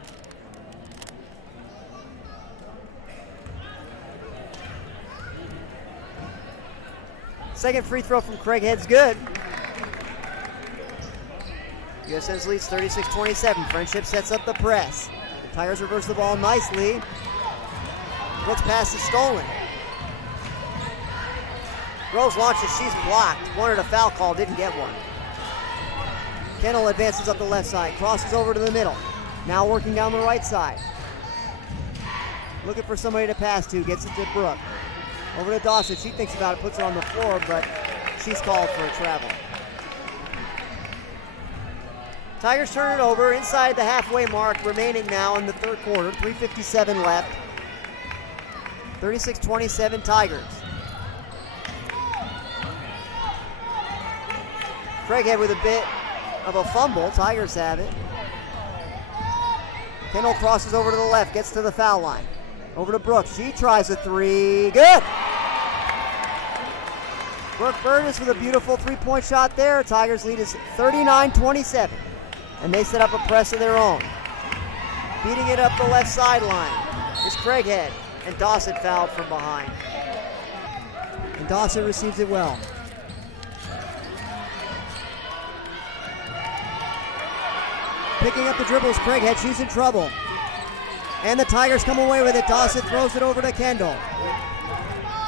Second free throw from Craighead's good. USN's leads 36-27. Friendship sets up the press. The Tigers reverse the ball nicely. Brooks' pass is stolen. Rose launches, she's blocked. Wanted a foul call, didn't get one. Kendall advances up the left side, crosses over to the middle. Now working down the right side. Looking for somebody to pass to, gets it to Brooke. Over to Dawson, she thinks about it, puts it on the floor, but she's called for a travel. Tigers turn it over inside the halfway mark, remaining now in the third quarter. 3:57 left. 36-27 Tigers. Craighead with a bit of a fumble. Tigers have it. Kendall crosses over to the left, gets to the foul line. Over to Brooks. She tries a 3. Good! Brooke Burgess with a beautiful 3-point shot there. Tigers lead is 39-27. And they set up a press of their own. Beating it up the left sideline is Craighead. And Dawson fouled from behind. And Dawson receives it well. Picking up the dribbles, Craighead. She's in trouble. And the Tigers come away with it. Dawson throws it over to Kendall.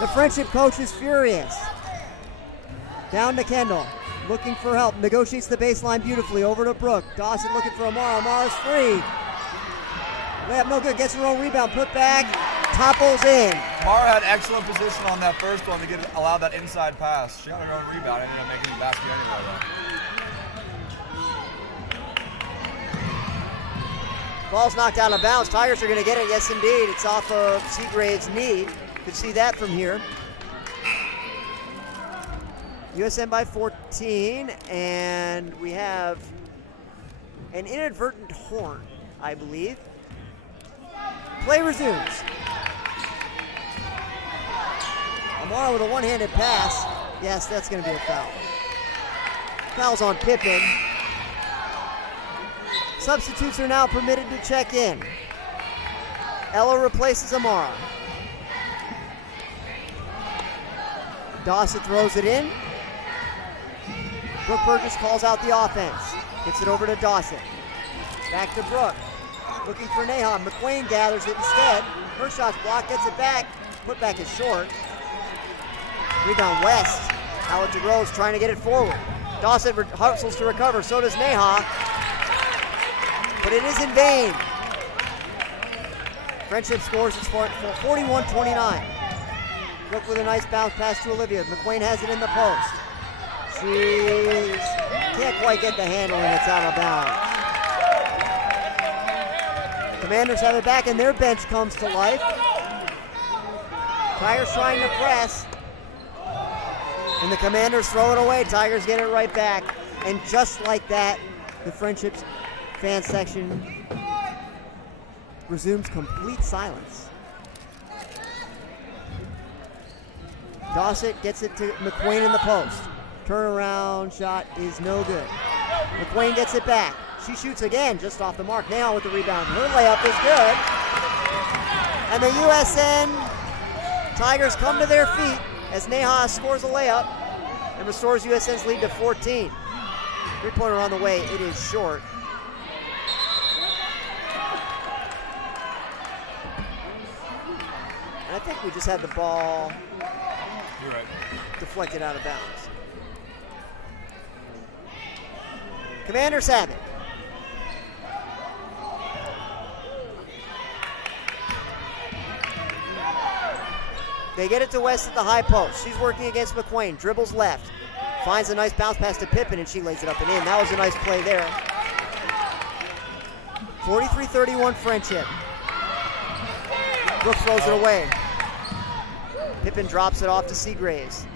The Friendship coach is furious. Down to Kendall. Looking for help. Negotiates the baseline beautifully. Over to Brooke. Dawson looking for Amara. Amara's free. Layup no good. Gets her own rebound. Put back. Topples in. Amara had excellent position on that first one to allow that inside pass. She got her own rebound. Ended up making the basket anyway, though. Ball's knocked out of bounds. Tigers are going to get it. Yes, indeed. It's off of Seagrave's knee. Could see that from here. USN by 14, and we have an inadvertent horn, I believe. Play resumes. Amara with a one-handed pass. Yes, that's going to be a foul. Foul's on Pippen. Substitutes are now permitted to check in. Ella replaces Amara. Dawson throws it in. Brooke Burgess calls out the offense. Gets it over to Dawson. Back to Brooke. Looking for Neha. McQueen gathers it instead. Her shot's blocked, gets it back. Put back is short. Rebound West. Howard DeGrove trying to get it forward. Dawson hustles to recover, so does Neha. But it is in vain. Friendship scores its 41-29. Brooke with a nice bounce pass to Olivia. McQueen has it in the post. She can't quite get the handle and it's out of bounds. Commanders have it back and their bench comes to life. Tigers trying to press. And the Commanders throw it away. Tigers get it right back. And just like that, the Friendships fan section resumes complete silence. Dossett gets it to McQueen in the post. Turnaround shot is no good. McQueen gets it back. She shoots again, just off the mark. Now with the rebound. Her layup is good. And the USN Tigers come to their feet as Neha scores a layup and restores USN's lead to 14. Three-pointer on the way. It is short. And I think we just had the ball deflected out of bounds. Commanders have it. They get it to West at the high post. She's working against McQueen. Dribbles left. Finds a nice bounce pass to Pippen, and she lays it up and in. That was a nice play there. 43-31 Friendship. Brooke throws it away. Pippen drops it off to Seagraves.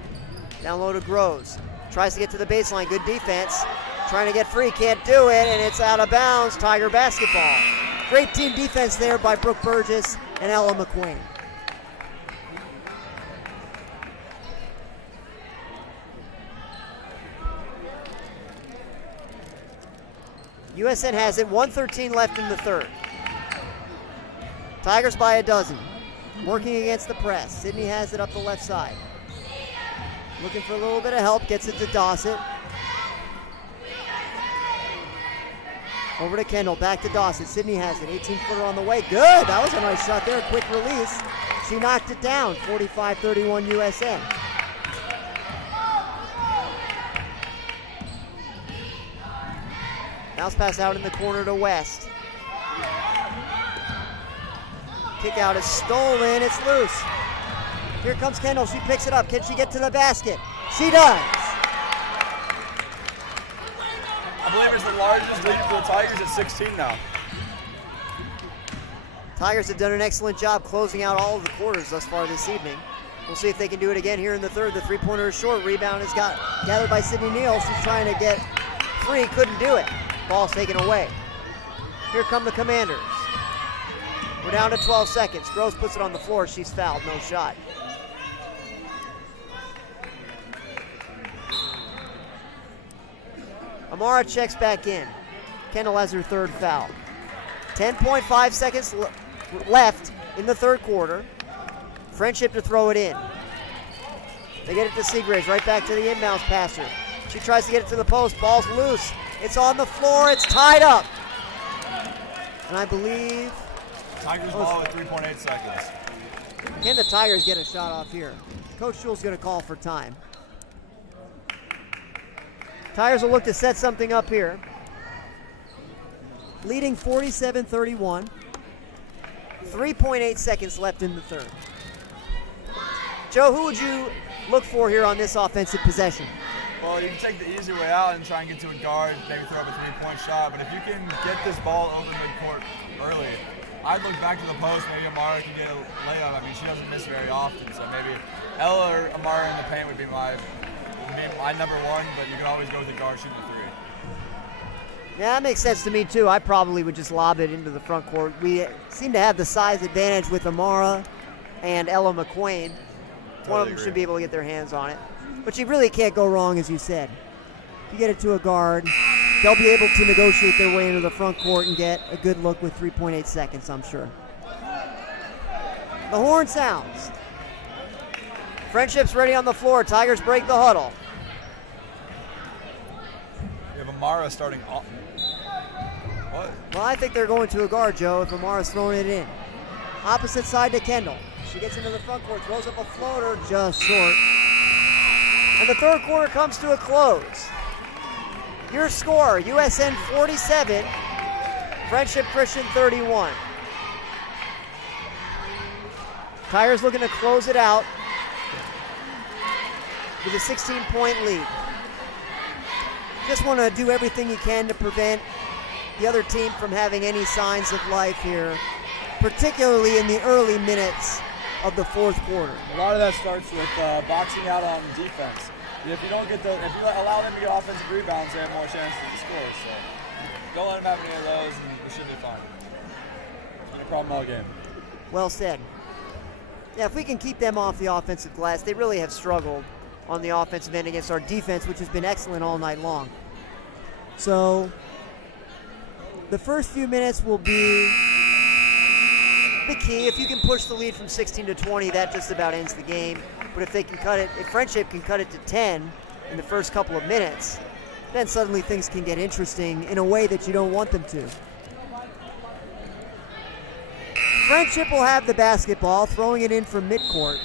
Down low to Groves. Tries to get to the baseline. Good defense. Trying to get free. Can't do it, and it's out of bounds. Tiger basketball. Great team defense there by Brooke Burgess and Ella McQueen. USN has it, 1:13 left in the third. Tigers by a dozen. Working against the press. Sydney has it up the left side. Looking for a little bit of help, gets it to Dawson. Over to Kendall, back to Dawson. Sydney has it, 18-footer on the way. Good, that was a nice shot there, quick release. She knocked it down, 45-31 USN. Bounce pass out in the corner to West. Kick out is stolen, it's loose. Here comes Kendall, she picks it up. Can she get to the basket? She does. I believe it's the largest lead for the Tigers at 16 now. Tigers have done an excellent job closing out all of the quarters thus far this evening. We'll see if they can do it again here in the third. The three-pointer is short. Rebound is gathered by Sydney Neal. She's trying to get free, couldn't do it. Ball's taken away. Here come the Commanders. We're down to 12 seconds. Gross puts it on the floor. She's fouled. No shot. Amara checks back in. Kendall has her third foul. 10.5 seconds left in the third quarter. Friendship to throw it in. They get it to Seagraves. Right back to the inbounds passer. She tries to get it to the post. Ball's loose. It's on the floor. It's tied up. And I believe Tigers ball at 3.8 seconds. Can the Tigers get a shot off here? Coach Schul's going to call for time. Tigers will look to set something up here. Leading 47-31. 3.8 seconds left in the third. Joe, who would you look for here on this offensive possession? Well, you can take the easy way out and try and get to a guard, maybe throw up a three-point shot. But if you can get this ball over midcourt early, I'd look back to the post. Maybe Amara can get a layup. I mean, she doesn't miss very often, so maybe Ella or Amara in the paint would be my number one. But you can always go with a guard shooting a three. Yeah, that makes sense to me too. I probably would just lob it into the front court. We seem to have the size advantage with Amara and Ella McQueen. One of them should be able to get their hands on it. But you really can't go wrong, as you said. If you get it to a guard, they'll be able to negotiate their way into the front court and get a good look with 3.8 seconds, I'm sure. The horn sounds. Friendship's ready on the floor. Tigers break the huddle. We have Amara starting off. What? Well, I think they're going to a guard, Joe, if Amara's throwing it in. Opposite side to Kendall. She gets into the front court, throws up a floater, just short. And the third quarter comes to a close. Your score, USN 47, Friendship Christian 31. Tigers looking to close it out with a 16-point lead. Just want to do everything you can to prevent the other team from having any signs of life here, particularly in the early minutes of the fourth quarter. A lot of that starts with boxing out on defense. If you don't get if you allow them to get offensive rebounds, they have more chances to score. So don't let them have any of those, and we should be fine. It's been a problem all game. Well said. Yeah, if we can keep them off the offensive glass, they really have struggled on the offensive end against our defense, which has been excellent all night long. So the first few minutes will be the key. If you can push the lead from 16 to 20, that just about ends the game. But if they can cut it, if Friendship can cut it to 10 in the first couple of minutes, then suddenly things can get interesting in a way that you don't want them to. Friendship will have the basketball, throwing it in from midcourt,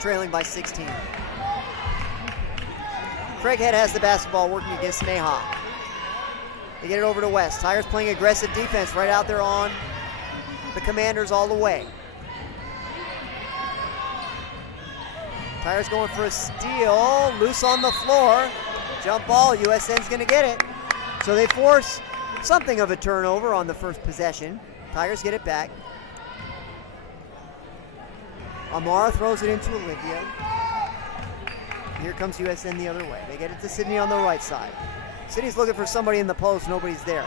trailing by 16. Craighead has the basketball, working against Neha. They get it over to West. Tigers playing aggressive defense right out there on the Commanders all the way. Tigers going for a steal, loose on the floor. Jump ball, USN's gonna get it. So they force something of a turnover on the first possession. Tigers get it back. Amara throws it into Olivia. Here comes USN the other way. They get it to Sydney on the right side. Sydney's looking for somebody in the post, nobody's there.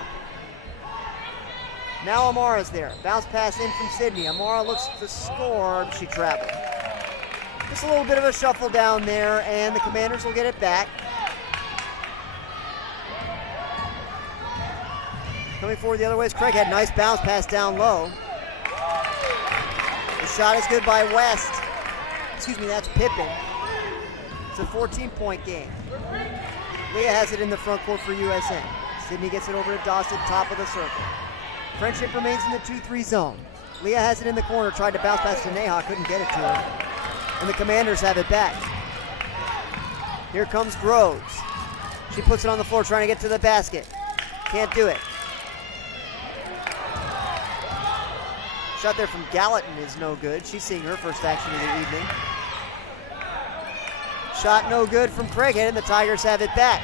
Now Amara's there. Bounce pass in from Sydney. Amara looks to score, but she traveled. Just a little bit of a shuffle down there, and the Commanders will get it back. Coming forward the other way is Craighead. Nice bounce pass down low. The shot is good by West. Excuse me, that's Pippin. It's a 14-point game. Leah has it in the front court for USN. Sydney gets it over to Dawson, top of the circle. Friendship remains in the 2-3 zone. Leah has it in the corner, tried to bounce pass to Neha, couldn't get it to her. And the Commanders have it back. Here comes Groves. She puts it on the floor, trying to get to the basket. Can't do it. Shot there from Gallatin is no good. She's seeing her first action of the evening. Shot no good from Craighead, and the Tigers have it back.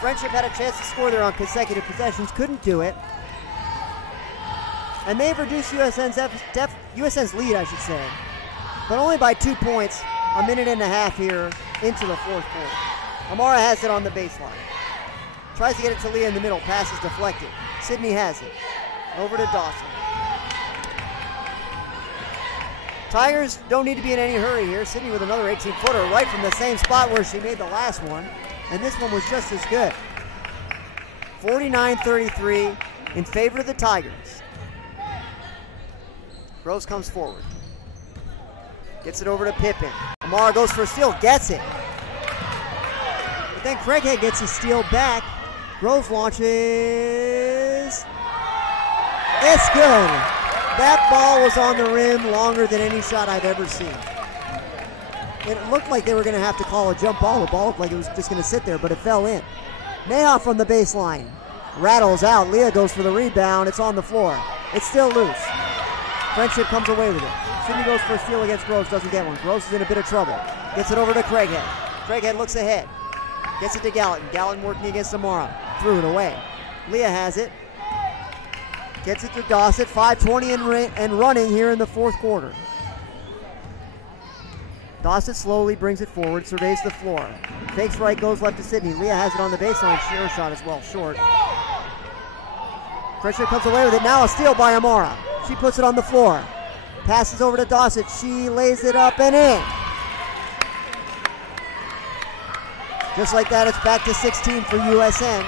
Friendship had a chance to score there on consecutive possessions, couldn't do it. And they've reduced USN's lead, I should say, but only by 2 points, a minute and a half here into the fourth quarter. Amara has it on the baseline. Tries to get it to Leah in the middle, pass is deflected. Sydney has it. Over to Dawson. Tigers don't need to be in any hurry here. Sydney with another 18-footer right from the same spot where she made the last one, and this one was just as good. 49-33 in favor of the Tigers. Groves comes forward. Gets it over to Pippin. Amara goes for a steal, gets it. But then Craighead gets a steal back. Groves launches. It's good. That ball was on the rim longer than any shot I've ever seen. It looked like they were going to have to call a jump ball. The ball looked like it was just going to sit there, but it fell in. Neha from the baseline. Rattles out. Leah goes for the rebound. It's on the floor. It's still loose. Friendship comes away with it. Sydney goes for a steal against Groves, doesn't get one. Groves is in a bit of trouble. Gets it over to Craighead. Craighead looks ahead. Gets it to Gallatin. Gallatin working against Amara. Threw it away. Leah has it. Gets it to Dawson. 5:20 and running here in the fourth quarter. Dawson slowly brings it forward, surveys the floor. Fakes right, goes left to Sydney. Leah has it on the baseline. Sheer shot as well, short. Friendship comes away with it. Now a steal by Amara. She puts it on the floor. Passes over to Dawson. She lays it up and in. Just like that, it's back to 16 for USN.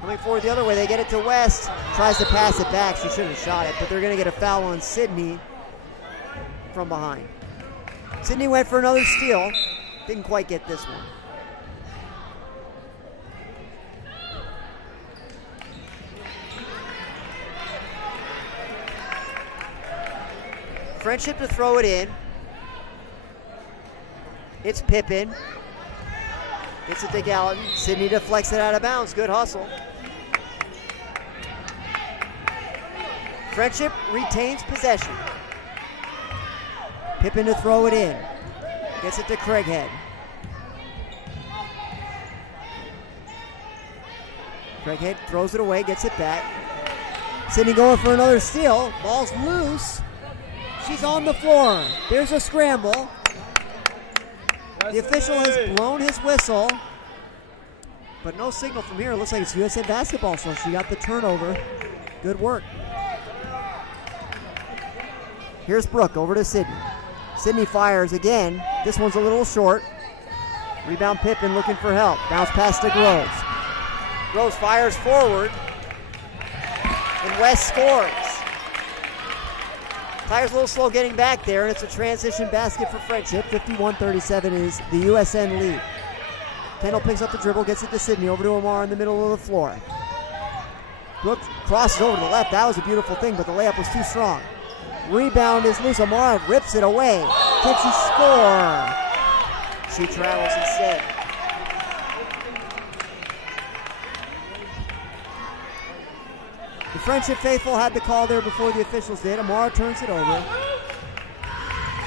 Coming forward the other way, they get it to West. Tries to pass it back. She should have shot it, but they're going to get a foul on Sydney from behind. Sydney went for another steal. Didn't quite get this one. Friendship to throw it in. It's Pippin. Gets it to Gallatin. Sydney deflects it out of bounds. Good hustle. Friendship retains possession. Pippin to throw it in. Gets it to Craighead. Craighead throws it away, gets it back. Sydney going for another steal. Ball's loose. She's on the floor. There's a scramble. The official has blown his whistle, but no signal from here. It looks like it's USN basketball, so she got the turnover. Good work. Here's Brooke over to Sydney. Sydney fires again. This one's a little short. Rebound Pippin looking for help. Bounce pass to Groves. Groves fires forward, and West scores. Tigers a little slow getting back there, and it's a transition basket for Friendship. 51-37 is the USN lead. Kendall picks up the dribble, gets it to Sydney, over to Amar in the middle of the floor. Brooks crosses over to the left. That was a beautiful thing, but the layup was too strong. Rebound is loose. Amara rips it away. Can she score? She travels instead. The Friendship faithful had the call there before the officials did. Amara turns it over.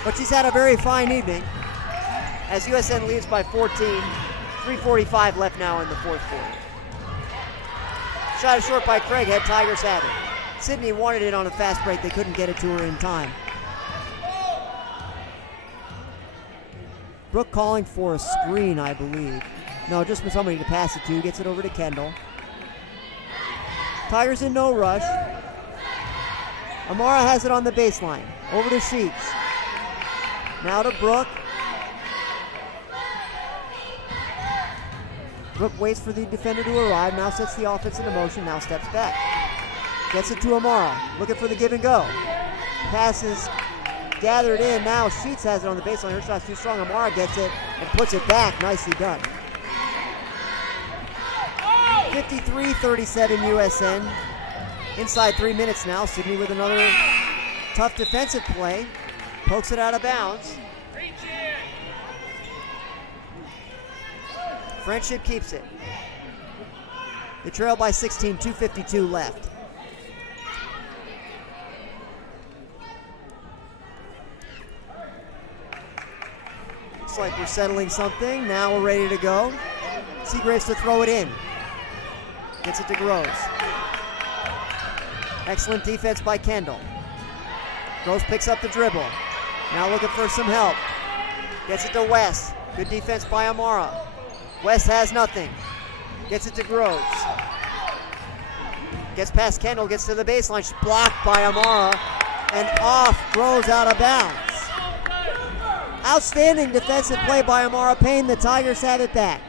But she's had a very fine evening as USN leads by 14. 3:45 left now in the fourth quarter. Shot is short by Craighead. Tigers have it. Sydney wanted it on a fast break. They couldn't get it to her in time. Brooke calling for a screen, I believe. No, just for somebody to pass it to. Gets it over to Kendall. Tigers in no rush. Amara has it on the baseline. Over to Sheets. Now to Brooke. Brooke waits for the defender to arrive. Now sets the offense into motion. Now steps back. Gets it to Amara. Looking for the give and go. Passes gathered in. Now Sheets has it on the baseline. Her shot's too strong. Amara gets it and puts it back. Nicely done. 53-37 USN. Inside 3 minutes now. Sydney with another tough defensive play. Pokes it out of bounds. Friendship keeps it. They trail by 16, 2:52 left. Looks like we're settling something. Now we're ready to go. Seagraves to throw it in. Gets it to Groves. Excellent defense by Kendall. Groves picks up the dribble. Now looking for some help. Gets it to West. Good defense by Amara. West has nothing. Gets it to Groves. Gets past Kendall, gets to the baseline. She's blocked by Amara. And off, Groves out of bounds. Outstanding defensive play by Amara Payne. The Tigers have it back.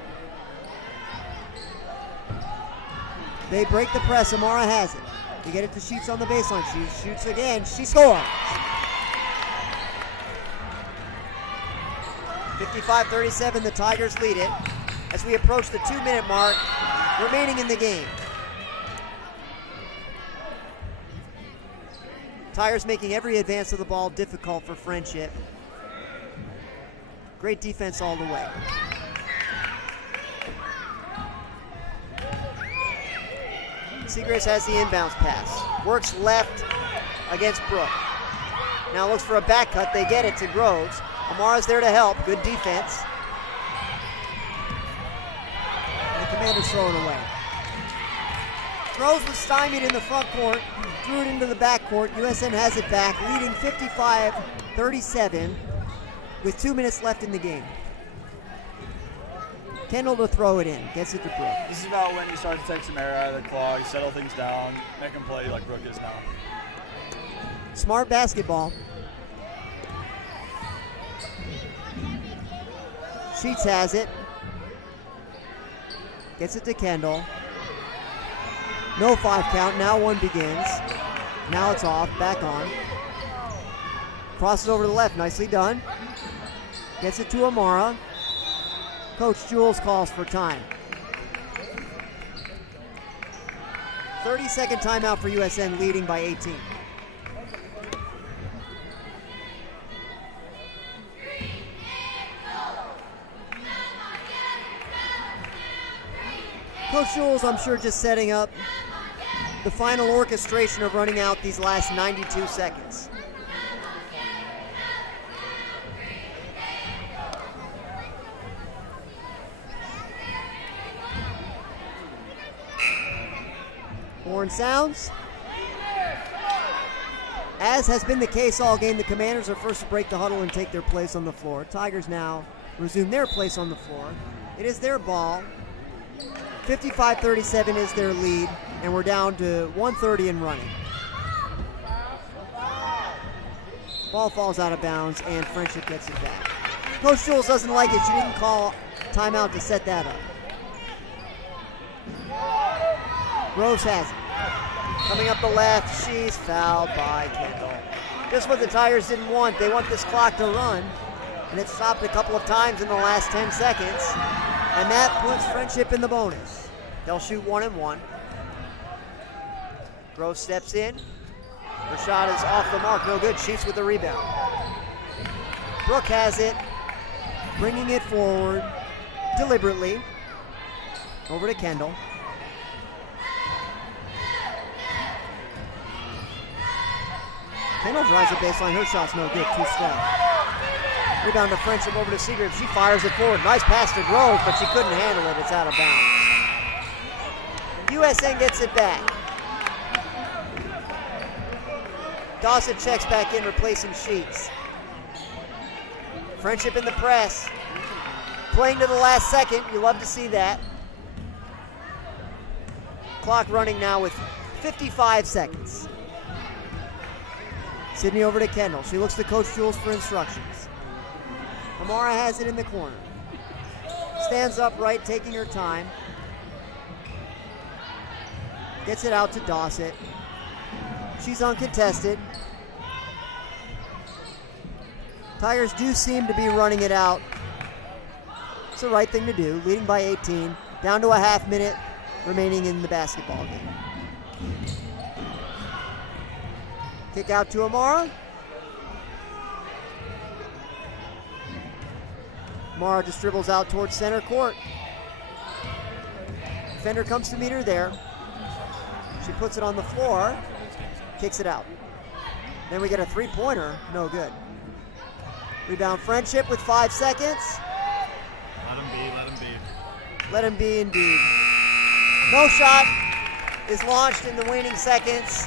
They break the press. Amara has it. They get it to Sheets on the baseline. She shoots again. She scores. 55-37, the Tigers lead it as we approach the 2-minute mark remaining in the game. Tigers making every advance of the ball difficult for Friendship. Great defense all the way. Seagraves has the inbounds pass. Works left against Brooke. Now looks for a back cut. They get it to Groves. Amara's there to help. Good defense. And the Commanders throw it away. Groves was stymied in the front court. Threw it into the back court. USN has it back, leading 55-37 with 2 minutes left in the game. Kendall to throw it in. Gets it to Brooke. This is about when you start to take some air out of the clock, you settle things down, make them play like Brooke is now. Smart basketball. Sheets has it. Gets it to Kendall. No 5 count. Now 1 begins. Now it's off. Back on. Crosses over to the left. Nicely done. Gets it to Amara. Coach Jules calls for time. 30-second timeout for USN, leading by 18. Coach Jules, I'm sure, just setting up the final orchestration of running out these last 92 seconds. Horn sounds. As has been the case all game, the Commanders are first to break the huddle and take their place on the floor. Tigers now resume their place on the floor. It is their ball. 55-37 is their lead, and we're down to 1:30 and running. Ball falls out of bounds, and Friendship gets it back. Coach Jules doesn't like it. She didn't call timeout to set that up. Groves has it. Coming up the left, she's fouled by Kendall. Just what the Tigers didn't want. They want this clock to run, and it stopped a couple of times in the last 10 seconds, and that puts Friendship in the bonus. They'll shoot 1 and 1. Groves steps in. Her shot is off the mark, no good. Sheets with the rebound. Brooke has it, bringing it forward deliberately. Over to Kendall. Kendall drives the baseline. Her shot's no good. Too strong. Rebound to Friendship over to Seagrave. She fires it forward. Nice pass to Grove, but she couldn't handle it. It's out of bounds. USN gets it back. Dawson checks back in, replacing Sheets. Friendship in the press. Playing to the last second. You love to see that. Clock running now with 55 seconds. Sydney over to Kendall. She looks to Coach Jules for instructions. Amara has it in the corner. Stands upright, taking her time. Gets it out to Dawson. She's uncontested. Tigers do seem to be running it out. It's the right thing to do. Leading by 18. Down to a half minute remaining in the basketball game. Kick out to Amara. Amara just dribbles out towards center court. Defender comes to meet her there. She puts it on the floor. Kicks it out. Then we get a three-pointer. No good. Rebound Friendship with 5 seconds. Let him be, let him be. Let him be indeed. No shot is launched in the waning seconds.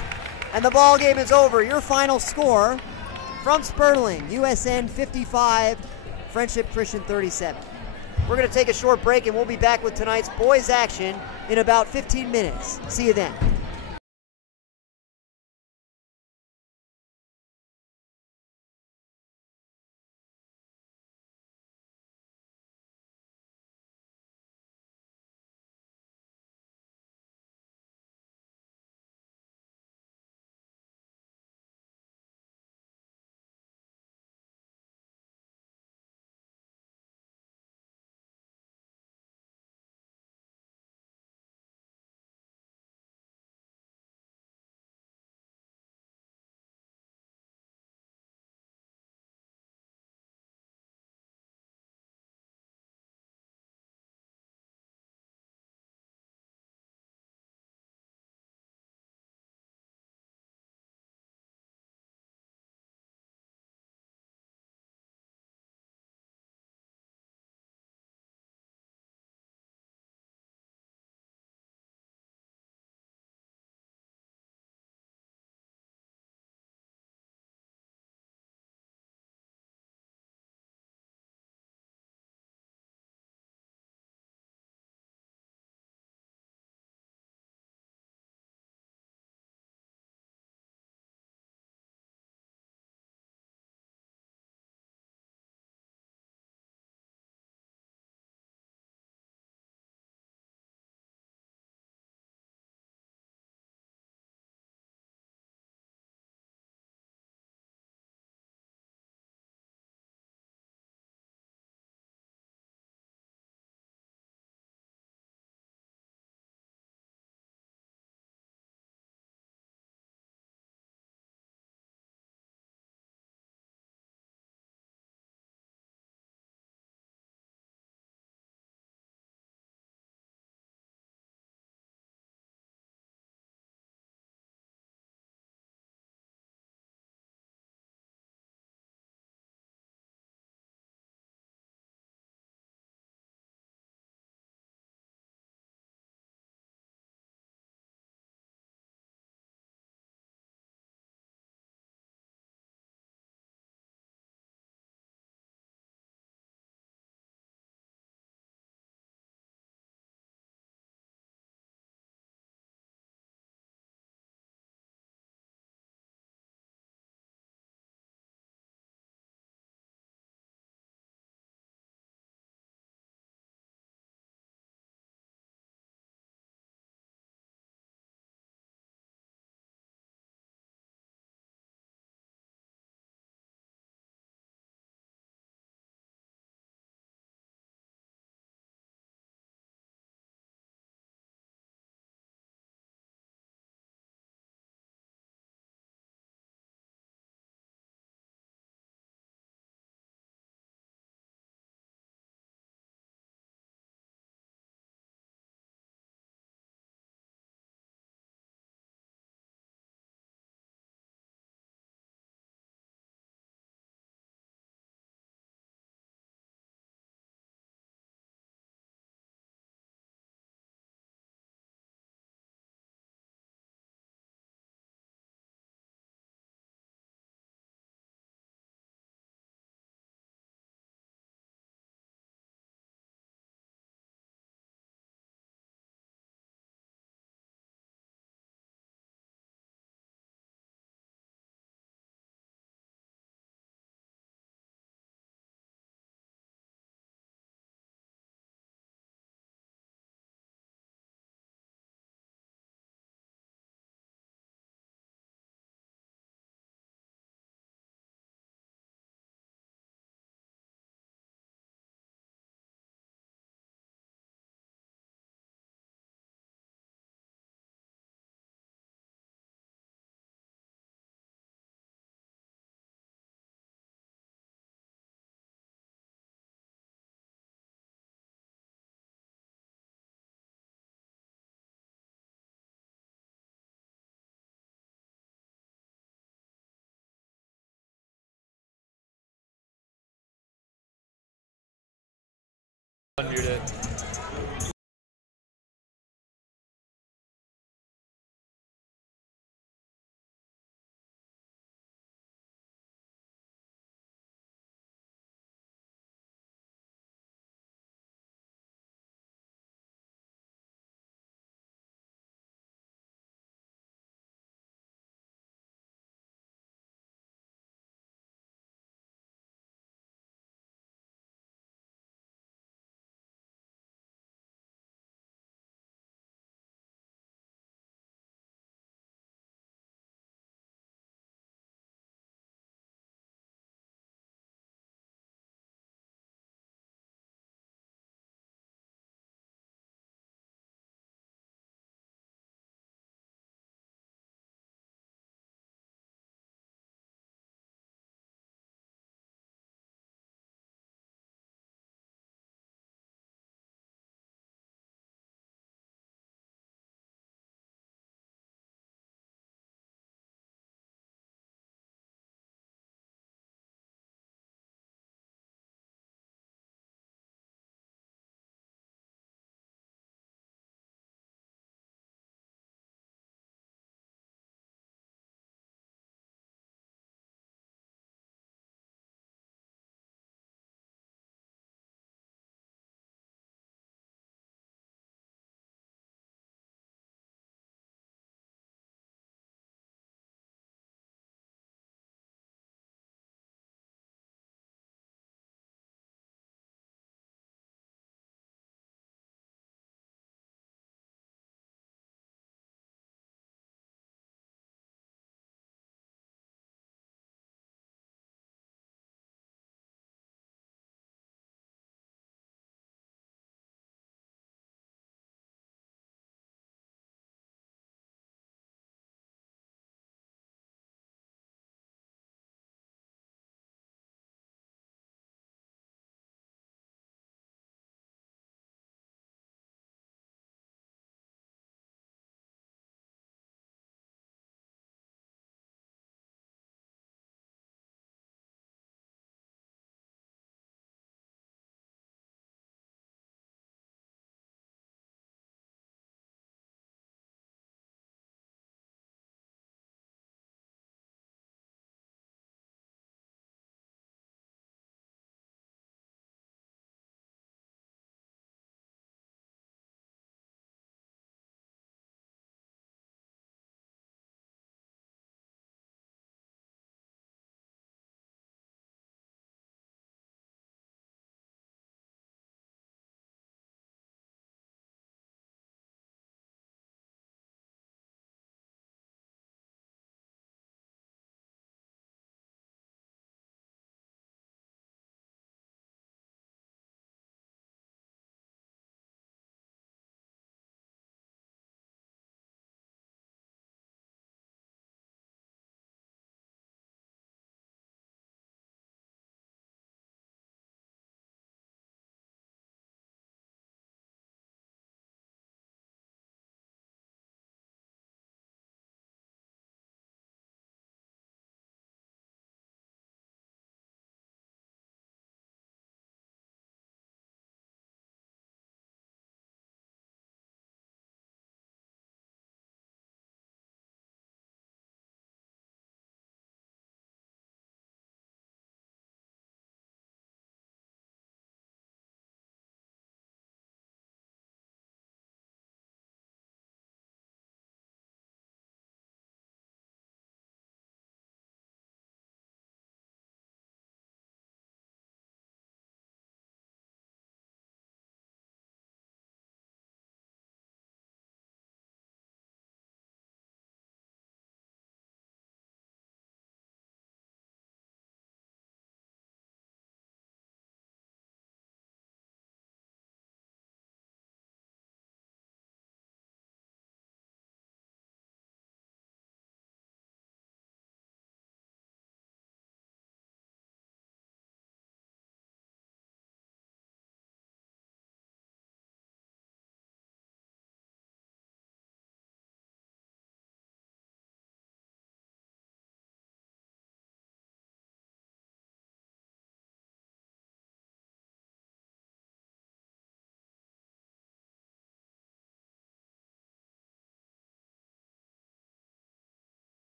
And the ball game is over. Your final score from Sperling, USN 55, Friendship Christian 37. We're going to take a short break, and we'll be back with tonight's boys action in about 15 minutes. See you then. Unmute it.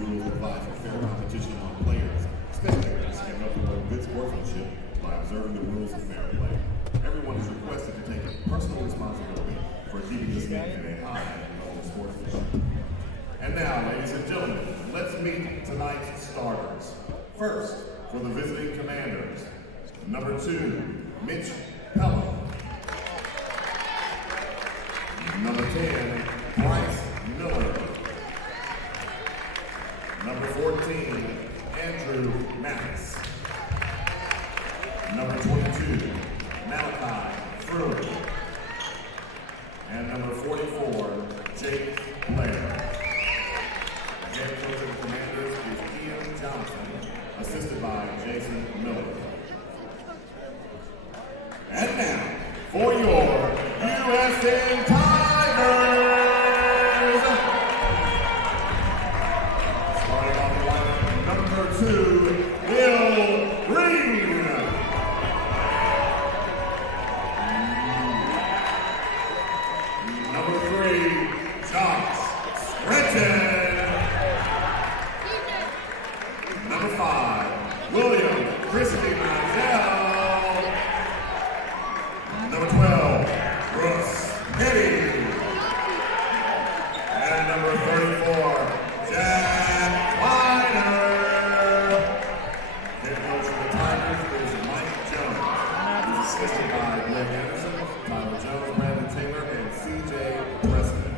rules provide for fair competition among players, spectators, and help promote good sportsmanship by observing the rules of fair play. Everyone is requested to take personal responsibility for keeping this game in a high level of sportsmanship. And now, ladies and gentlemen, let's meet tonight's starters. First, for the visiting Commanders, number 2, Mitch Pelham. Number 10, Bryce Miller. Number 14, Andrew Mathis. Number 22, Malachi Fruin. And number 44, Jake Blair. The head coach of the Commanders is Ian Johnson, assisted by Jason Miller. And now, for your USN Tigers! Starting on the lineup, number 2, Will Green. Number 3, Josh Scranton. Number 5, William Christie Manziel. Number 12, Bruce Petty. And number 34, Jack Kleiner. Head coach of the Tigers is Mike Jones. He's assisted by Greg Anderson, Tyler Jones, Brandon Taylor, and C.J. Preston.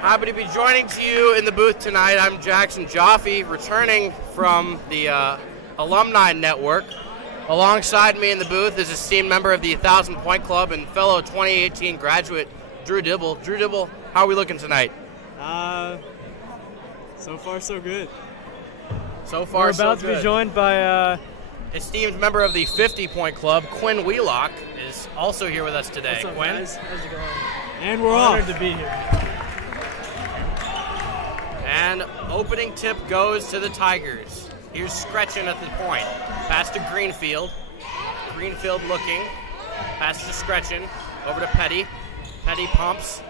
Happy to be joining to you in the booth tonight. I'm Jackson Jaffe, returning from the Alumni Network. Alongside me in the booth is esteemed member of the 1,000 Point Club and fellow 2018 graduate, Drew Dibble. Drew Dibble, how are we looking tonight? So far, so good. So far, so good. We're about to be joined by esteemed member of the 50 Point Club, Quinn Wheelock, is also here with us today. What's up, Quinn? guys? How's it going? And we're honored to be here. And opening tip goes to the Tigers. Here's Scretchen at the point. Pass to Greenfield. Greenfield looking. Pass to Scretchen. Over to Petty. Petty pumps.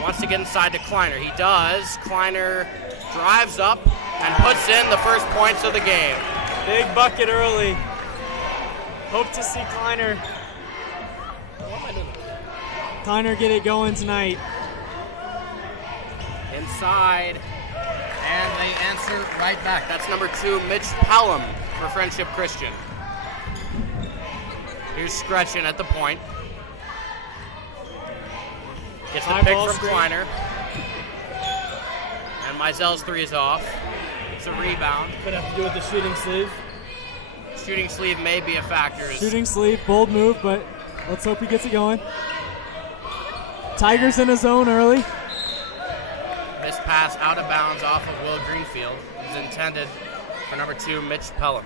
Wants to get inside to Kleiner. He does. Kleiner drives up and puts in the first points of the game. Big bucket early. Hope to see Kleiner. Kleiner get it going tonight. Inside. And they answer right back. That's number 2, Mitch Pelham for Friendship Christian. Here's Scretchen at the point. Gets the pick from Kleiner. And Meisel's 3 is off. It's a rebound. Could have to do with the shooting sleeve. Shooting sleeve may be a factor. Shooting sleeve, bold move, but let's hope he gets it going. Tigers in his zone early. This pass out of bounds off of Will Greenfield is intended for number 2, Mitch Pelham.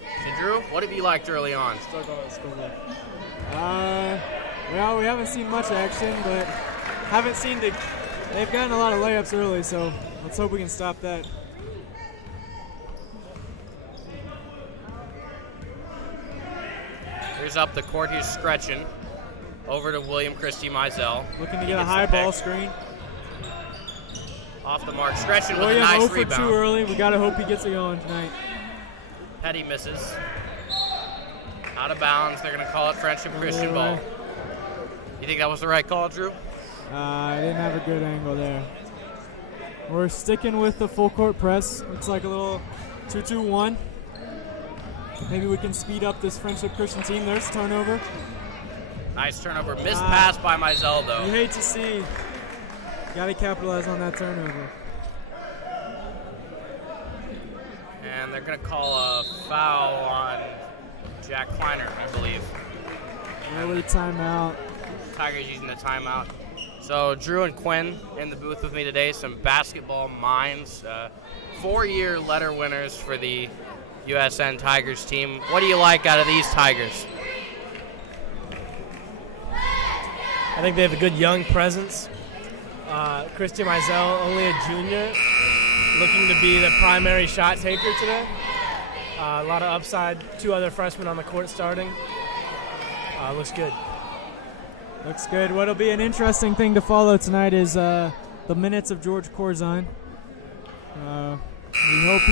So Drew, what have you liked early on? Well, we haven't seen much action, but they've gotten a lot of layups early, so let's hope we can stop that. Here's up the court, here's Scretchen. Over to William Christie Meizel. Looking to get a high ball screen. Off the mark. Scretchen with William a nice 0 for rebound. 2 early. We got to hope he gets it going tonight. Petty misses. Out of bounds. They're going to call it Friendship Christian ball. You think that was the right call, Drew? I didn't have a good angle there. We're sticking with the full court press. Looks like a little 2-2-1. Maybe we can speed up this Friendship Christian team. There's turnover. Nice turnover. Missed pass by Meizel, though. You hate to see. Got to capitalize on that turnover. And they're going to call a foul on Jack Kleiner, I believe. Yeah, with a timeout. Tigers using the timeout. So Drew and Quinn in the booth with me today, some basketball minds. 4-year letter winners for the USN Tigers team. What do you like out of these Tigers? I think they have a good young presence. Christian Meizel, only a junior, looking to be the primary shot taker today. A lot of upside. 2 other freshmen on the court starting. Looks good. Looks good. What'll be an interesting thing to follow tonight is the minutes of George Corzine. We hope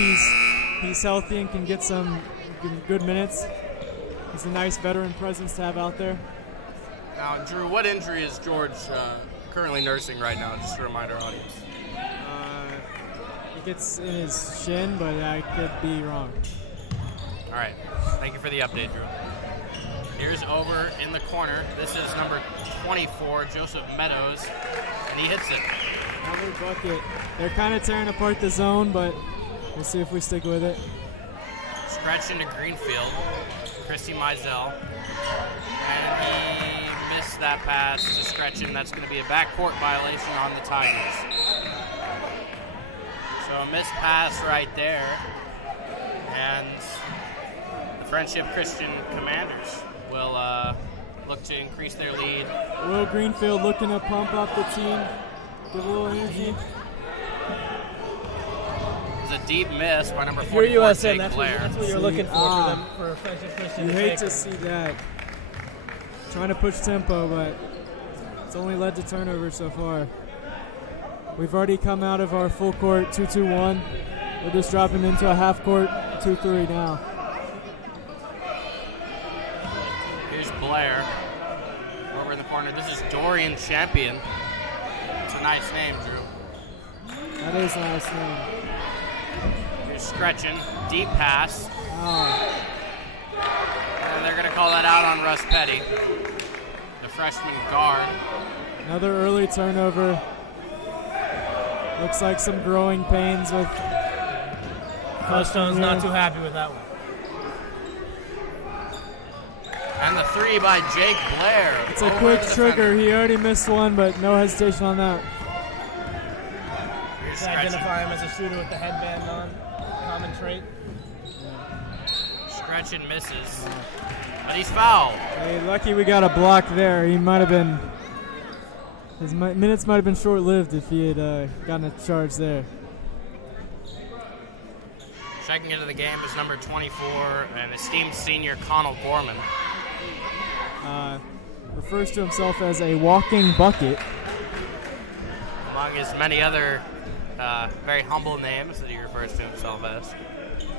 he's healthy and can get some good minutes. He's a nice veteran presence to have out there. Now, Drew, what injury is George currently nursing right now? Just to remind our audience. It gets in his shin, but I could be wrong. All right. Thank you for the update, Drew. Here's over in the corner. This is number 24, Joseph Meadows, and he hits it. Another bucket. They're kind of tearing apart the zone, but we'll see if we stick with it. Stretch into Greenfield. Christy Mizell. And he missed that pass to Stretchin. That's going to be a backcourt violation on the Tigers. So a missed pass right there. And the Friendship Christian Commanders will look to increase their lead. Will Greenfield looking to pump up the team, give a little energy. It's a deep miss by number 44, You're USN, Jake that's Blair. what you're looking for them, for a Friendship Christian. You hate to see that. Trying to push tempo, but it's only led to turnovers so far. We've already come out of our full court 2-2-1. We're just dropping into a half court 2-3 now. Here's Blair over in the corner. This is Dorian Champion. It's a nice name, Drew. That is a nice name. Here's Stretchin. Deep pass. Oh. And they're going to call that out on Russ Petty, the freshman guard. Another early turnover. Looks like some growing pains with. Touchdown's not too happy with that one. And the three by Jake Blair. It's a quick trigger. He already missed one, but no hesitation on that. Here's To identify him as a shooter with the headband on. Common trait. Stretchin misses. But he's fouled. Hey, lucky we got a block there. He might have been. His minutes might have been short-lived if he had gotten a charge there. Checking into the game is number 24, an esteemed senior, Connell Gorman. Refers to himself as a walking bucket. Among his many other very humble names that he refers to himself as.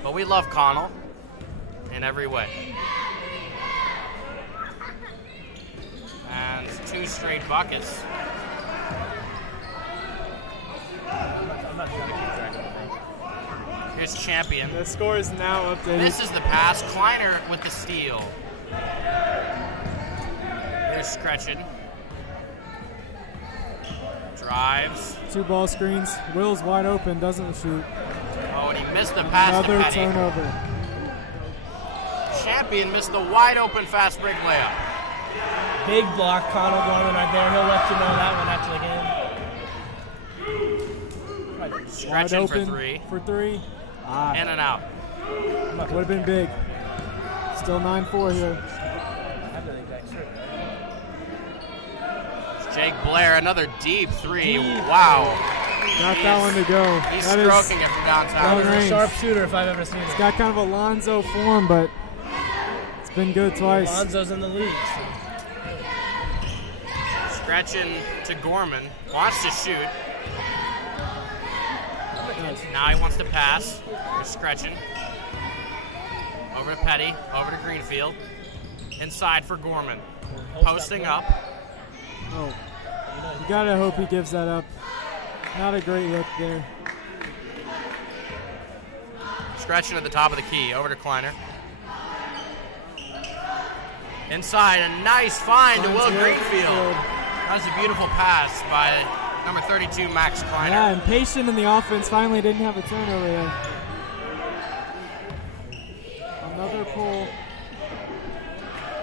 But we love Connell in every way. And 2 straight buckets. Here's Champion. The score is now updated. This is the pass. Kleiner with the steal. Here's Stretchin. Drives. 2 ball screens. Will's wide open, doesn't shoot. Oh, and he missed the pass Another to Petty. turnover. Champion missed the wide open fast break layup. Big block, Connell Gorman right there. He'll let you know that one after the game. Stretching for 3. For 3. In and out. Would have been big. Still 9-4 here. Jake Blair, another deep 3. Wow. Got that one to go. He's That stroking it from downtown. He's a sharp shooter if I've ever seen it. He's got kind of a Lonzo form, but it's been good twice. Lonzo's in the league. Stretching to Gorman. Wants to shoot. Now he wants to pass. Here's Stretching. Over to Petty. Over to Greenfield. Inside for Gorman. Posting up. Oh, you gotta hope he gives that up. Not a great look there. Stretching at the top of the key. Over to Kleiner. Inside, a nice find to Will Greenfield. That was a beautiful pass by number 32, Max Kleiner. Yeah, and patient in the offense. Finally didn't have a turnover there. Another pull.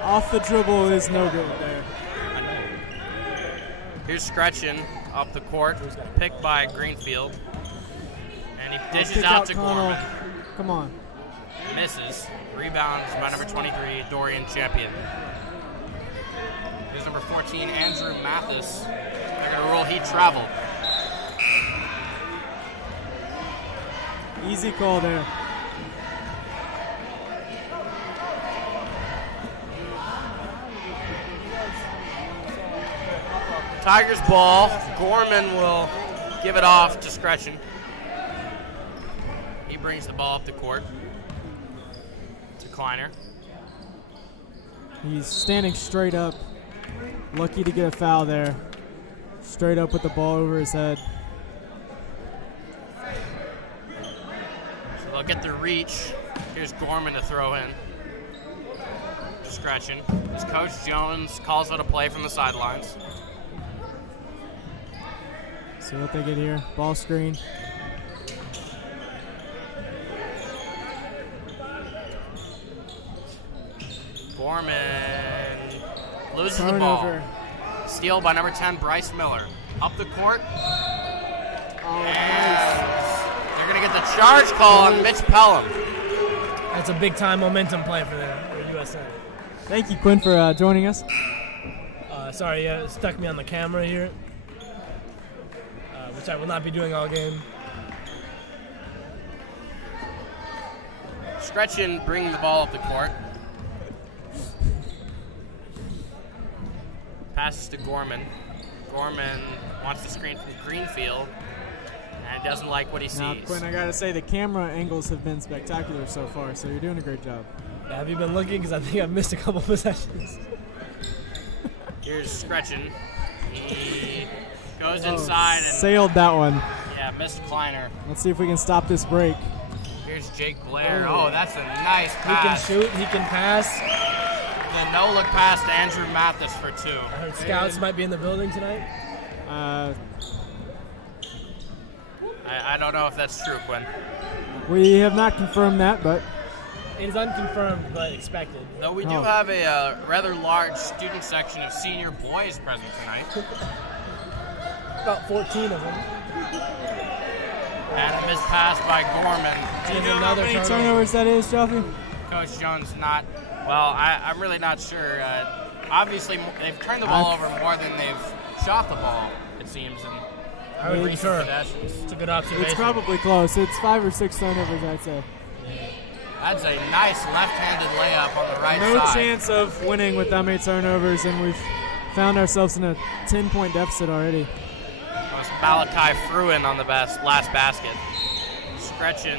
Off the dribble is no good there. Here's Stretchin up the court, picked by Greenfield. And he dishes out to Gorman. Come on. Misses. Rebounds by number 23, Dorian Champion. Here's number 14, Andrew Mathis. They're going to rule he traveled. Easy call there. Tigers ball. Gorman will give it off to Scretchen. He brings the ball up the court to Kleiner. He's standing straight up. Lucky to get a foul there. Straight up with the ball over his head. So they'll get the reach. Here's Gorman to throw in. Scretchen. As Coach Jones calls out a play from the sidelines. See what they get here. Ball screen. Gorman loses Turnover. the ball. Steal by number 10, Bryce Miller. Up the court. Oh, And they're going to get the charge call on Mitch Pelham. That's a big-time momentum play for the USN. Thank you, Quinn, for joining us. Sorry, stuck me on the camera here, which I will not be doing all game. Scretchen bringing the ball up the court. Passes to Gorman. Gorman wants the screen from Greenfield, and doesn't like what he Now, sees. Quinn, I gotta say the camera angles have been spectacular so far, so you're doing a great job. Have you been looking? Because I think I've missed a couple possessions. Here's Scretchen. He goes inside and Sailed that one. yeah, missed Kleiner. Let's see if we can stop this break. Here's Jake Blair. Oh, that's a nice He can pass. shoot. He can pass. The no-look pass to Andrew Mathis for 2. I heard scouts might be in the building tonight. I don't know if that's true, Quinn. We have not confirmed that, but It is unconfirmed, but expected. Though we do have a rather large student section of senior boys present tonight. About 14 of them. And a missed pass by Gorman. do you know how many turnovers that is, Joffrey? Coach Jones not, well, I'm really not sure. Obviously, they've turned the ball over more than they've shot the ball, it seems. And I would recent concur. possessions. It's a good observation. It's probably close. It's 5 or 6 turnovers, I'd say. That's a nice left-handed layup on the right No side. chance of winning with that many turnovers, and we've found ourselves in a 10-point deficit already. It was Malachi Fruin on the last basket. Scretchen.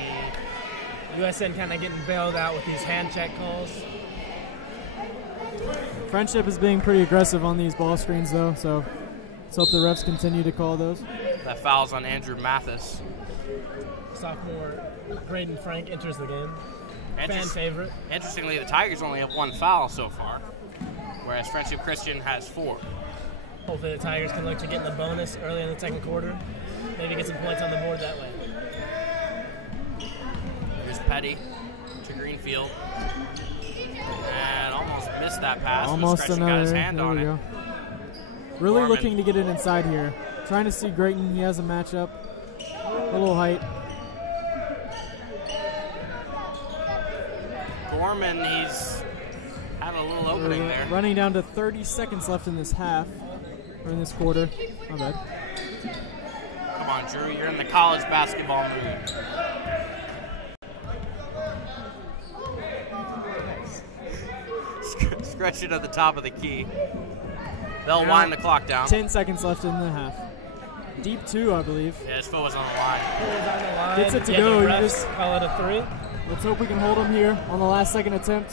USN kind of getting bailed out with these hand check calls. Friendship is being pretty aggressive on these ball screens, though, so let's hope the refs continue to call those. That foul's on Andrew Mathis. Sophomore Braden Frank enters the game. Fan Interest- favorite. Interestingly, the Tigers only have 1 foul so far, whereas Friendship Christian has 4. Hopefully the Tigers can look to get in the bonus early in the second quarter. Maybe get some points on the board that way. Here's Petty to Greenfield. And almost missed that pass. but Almost Scretchen another. got his hand There on we it. go. Really Gorman. looking to get it inside here. Trying to see Grayton. He has a matchup. A little height. Gorman, he's had a little opening there. Running down to 30 seconds left in this half, or in this quarter. My bad. Come on, Drew, you're in the college basketball mood. Scretchen at the top of the key. They'll wind the clock down. 10 seconds left in the half. Deep 2, I believe. Yeah, his foot was on the line. Gets it to Yeah, go. the You refs just call it a 3. let's hope we can hold him here on the last second attempt.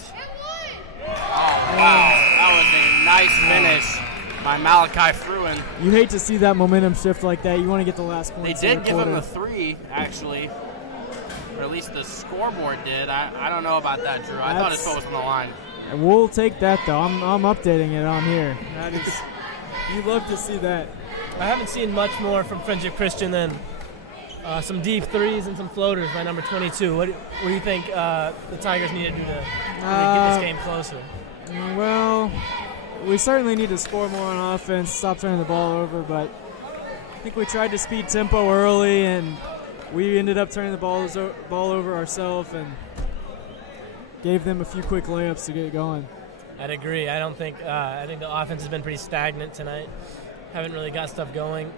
Oh, wow. That was a nice finish by Malachi Fruin. You hate to see that momentum shift like that. You want to get the last They points. did of give the him quarter. the 3, actually. Or at least the scoreboard did. I don't know about that, Drew. I thought his foot was on the line. We'll take that, though. I'm updating it on here. That is, you love to see that. I haven't seen much more from Friendship Christian than some deep threes and some floaters by number 22. What do you think the Tigers need to do to really get this game closer? Well, we certainly need to score more on offense, stop turning the ball over, but I think we tried to speed tempo early, and we ended up turning the ball over ourselves and gave them a few quick layups to get it going. I'd agree. I think the offense has been pretty stagnant tonight. Haven't really got stuff going.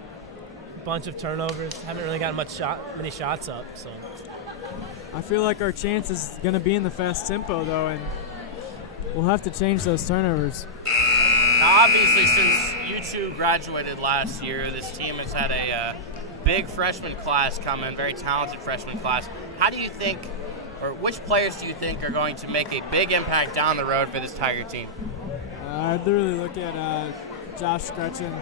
Bunch of turnovers. Haven't really got many shots up. So I feel like our chance is going to be in the fast tempo, though, and we'll have to change those turnovers. Now, obviously, since you two graduated last year. This team has had a big freshman class come in, very talented freshman class. How do you think, or which players do you think are going to make a big impact down the road for this Tiger team? I'd really look at Josh Scretchen.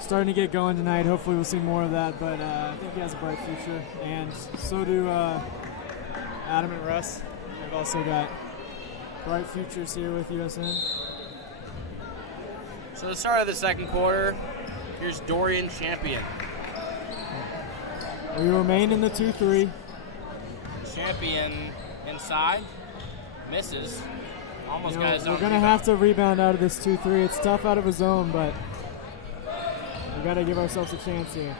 Starting to get going tonight. Hopefully we'll see more of that, but I think he has a bright future, and so do Adam and Russ. They've also got bright futures here with USN. So the start of the second quarter, here's Dorian Champion. We remain in the 2-3. Champion inside, misses, almost got his own. We're going to have to rebound out of this 2-3. It's tough out of his zone, but we got to give ourselves a chance here.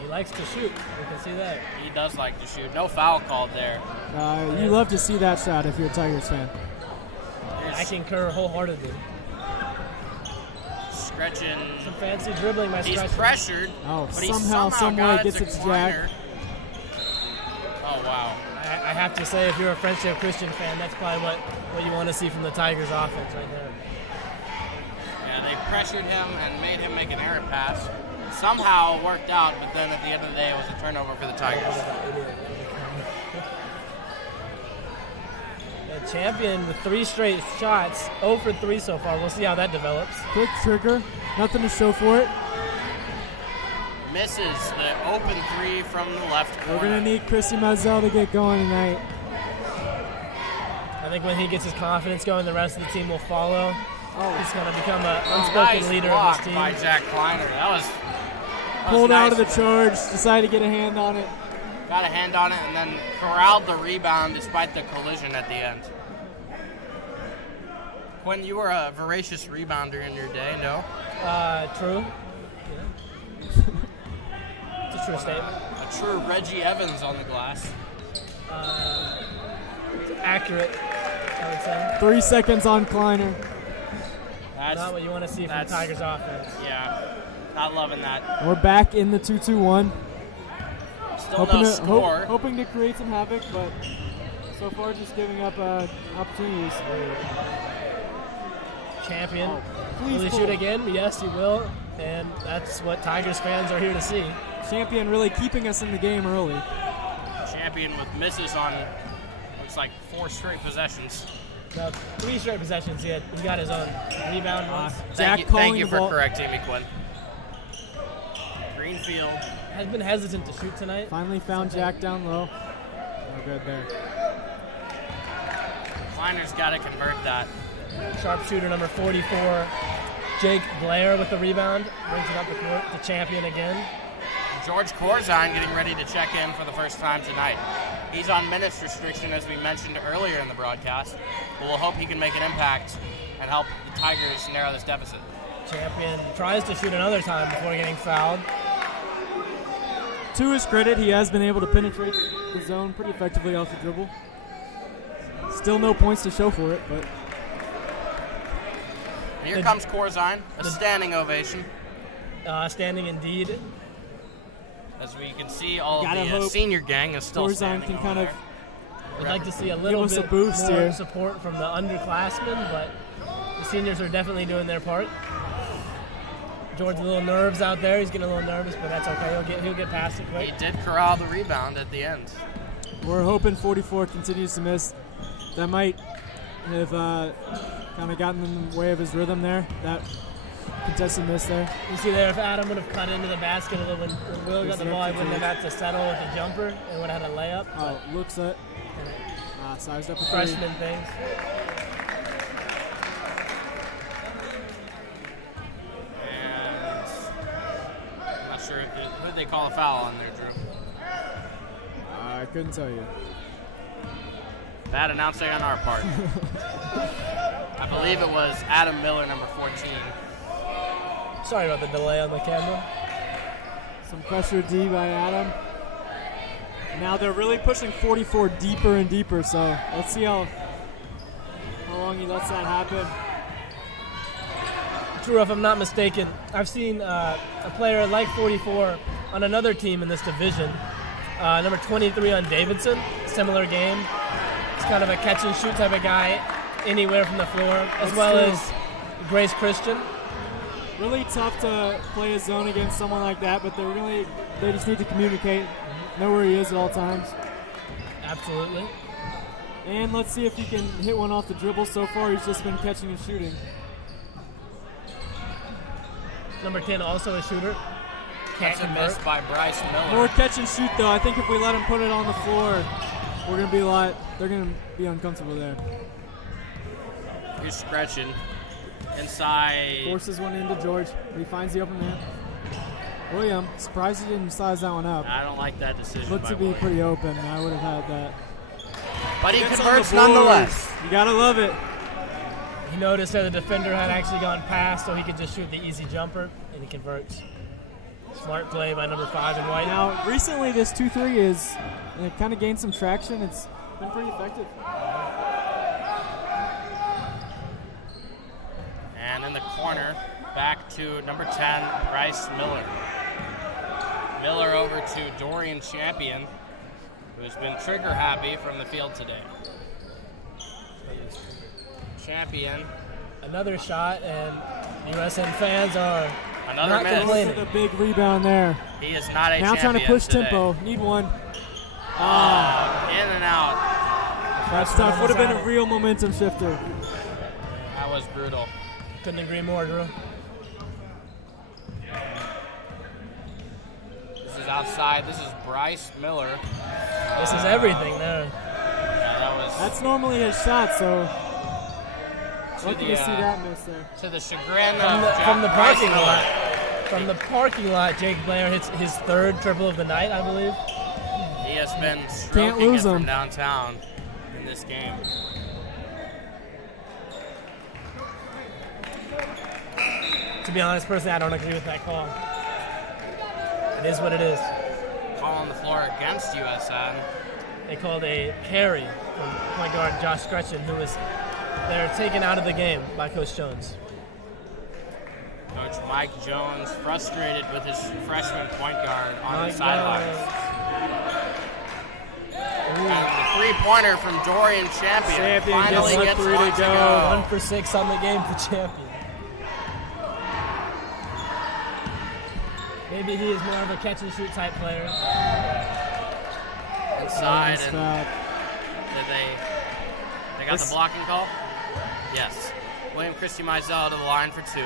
He likes to shoot. You can see that. He does like to shoot. No foul called there. You love to see that shot if you're a Tigers fan. I concur wholeheartedly. Scretchen. Some fancy dribbling by Scretchen. He's pressured. Oh, but somehow, some way gets it to Jack. Oh, wow. I have to say, if you're a Friendship Christian fan, that's probably what you want to see from the Tigers offense right there. Yeah, they pressured him and made him make an error pass. Somehow it worked out, but then at the end of the day, it was a turnover for the Tigers. The Champion with 3 straight shots, 0 for 3 so far. We'll see how that develops. Quick trigger, nothing to show for it. Misses the open 3 from the left corner. We're going to need Christy Mazel to get going tonight. I think when he gets his confidence going, the rest of the team will follow. He's going to become an unspoken nice leader block of this team. By Jack Kleiner. That was Pulled nice out of the charge, decided to get a hand on it. Got a hand on it and then corralled the rebound despite the collision at the end. Quinn, you were a voracious rebounder in your day, no? True. It's a true statement. A true Reggie Evans on the glass. Accurate, I would say. 3 seconds on Kleiner. That's not what you want to see from the Tigers offense. Yeah, not loving that. We're back in the 2-2-1. Still no score. Hoping to create some havoc, but so far just giving up opportunities. Champion. Please will he shoot again? Yes, he will. And that's what Tigers fans are here to see. Champion really keeping us in the game early. Champion with misses on, looks like 4 straight possessions. No, 3 straight possessions. He got his own rebound once. Thank you for correcting me, Quinn. Greenfield has been hesitant to shoot tonight. Finally found Jack down low. No good there. Kleiner's got to convert that. Sharpshooter number 44, Jake Blair with the rebound. Brings it up the court. The Champion again. George Corzine getting ready to check in for the first time tonight. He's on minutes restriction, as we mentioned earlier in the broadcast. But we'll hope he can make an impact and help the Tigers narrow this deficit. Champion tries to shoot another time before getting fouled. To his credit, he has been able to penetrate the zone pretty effectively off the dribble. Still no points to show for it, but... Here comes Corzine, a standing ovation. Standing indeed. As we can see, all of the senior gang is still standing. Can kind of. We'd like to see a little bit more support from the underclassmen, but the seniors are definitely doing their part. George, a little nerves out there. He's getting a little nervous, but that's okay. He'll get past it quick. He did corral the rebound at the end. We're hoping 44 continues to miss. That might have kind of gotten in the way of his rhythm there. That contested miss there. You see there, if Adam would have cut into the basket a little when Will got the ball, he wouldn't have had to settle with a jumper and would have had a layup. Oh, looks at sized up a freshman things. And I'm not sure who did they call a foul on there, Drew? I couldn't tell you. Bad announcing on our part. I believe it was Adam Miller, number 14. Sorry about the delay on the camera. Some pressure D by Adam. Now they're really pushing 44 deeper and deeper, so let's see how long he lets that happen. Drew, if I'm not mistaken, I've seen a player like 44 on another team in this division. Number 23 on Davidson, similar game. He's kind of a catch and shoot type of guy. anywhere from the floor, as That's well true. as Grace Christian. Really tough to play a zone against someone like that, but they just need to communicate, know where he is at all times. Absolutely. And let's see if he can hit one off the dribble. So far, he's just been catching and shooting. Number 10, also a shooter. Can't That's a convert. miss by Bryce Miller. More catch and shoot, though. I think if we let him put it on the floor, we're gonna be they're gonna be uncomfortable there. Here's Scretchen. Inside. Forces one into George, but he finds the open man. William, surprised he didn't size that one up. I don't like that decision. Looked by to be William. pretty open. I would have had that. But he Gets on converts the board. nonetheless. You gotta love it. He noticed that the defender had actually gone past, so he could just shoot the easy jumper, and he converts. Smart play by number 5 in white. Now, recently this 2-3 is kind of gained some traction. It's been pretty effective. And in the corner, back to number 10, Bryce Miller. Miller over to Dorian Champion, who's been trigger happy from the field today. Champion. Another shot, and USN fans are Another not miss. complaining. Look at the big rebound there. He is not a Now champion trying to push today. tempo. Need one. In and out. That's tough. Would have been a real momentum shifter. That was brutal. Couldn't agree more, Drew. This is outside. This is Bryce Miller. This is everything there. Yeah, that was That's normally his shot, so to lucky the, to see that miss there. to the chagrin From the of Bryce parking Miller. lot. From the parking lot, Jake Blair hits his 3rd triple of the night, I believe. He has been stroking lose it from him. downtown in this game. To be honest, personally, I don't agree with that call. It is what it is. Call on the floor against USN. They called a carry from point guard Josh Scretchen, who was there taken out of the game by Coach Jones. Coach Mike Jones frustrated with his freshman point guard on My the sidelines. Ooh. And the three-pointer from Dorian Champion, Champion finally gets gets one one to to go. go. 1 for 6 on the game for Champion. Maybe he is more of a catch-and-shoot type player. Inside, and Foul. did they got the blocking call? Yes. William Christie Mizell to the line for 2.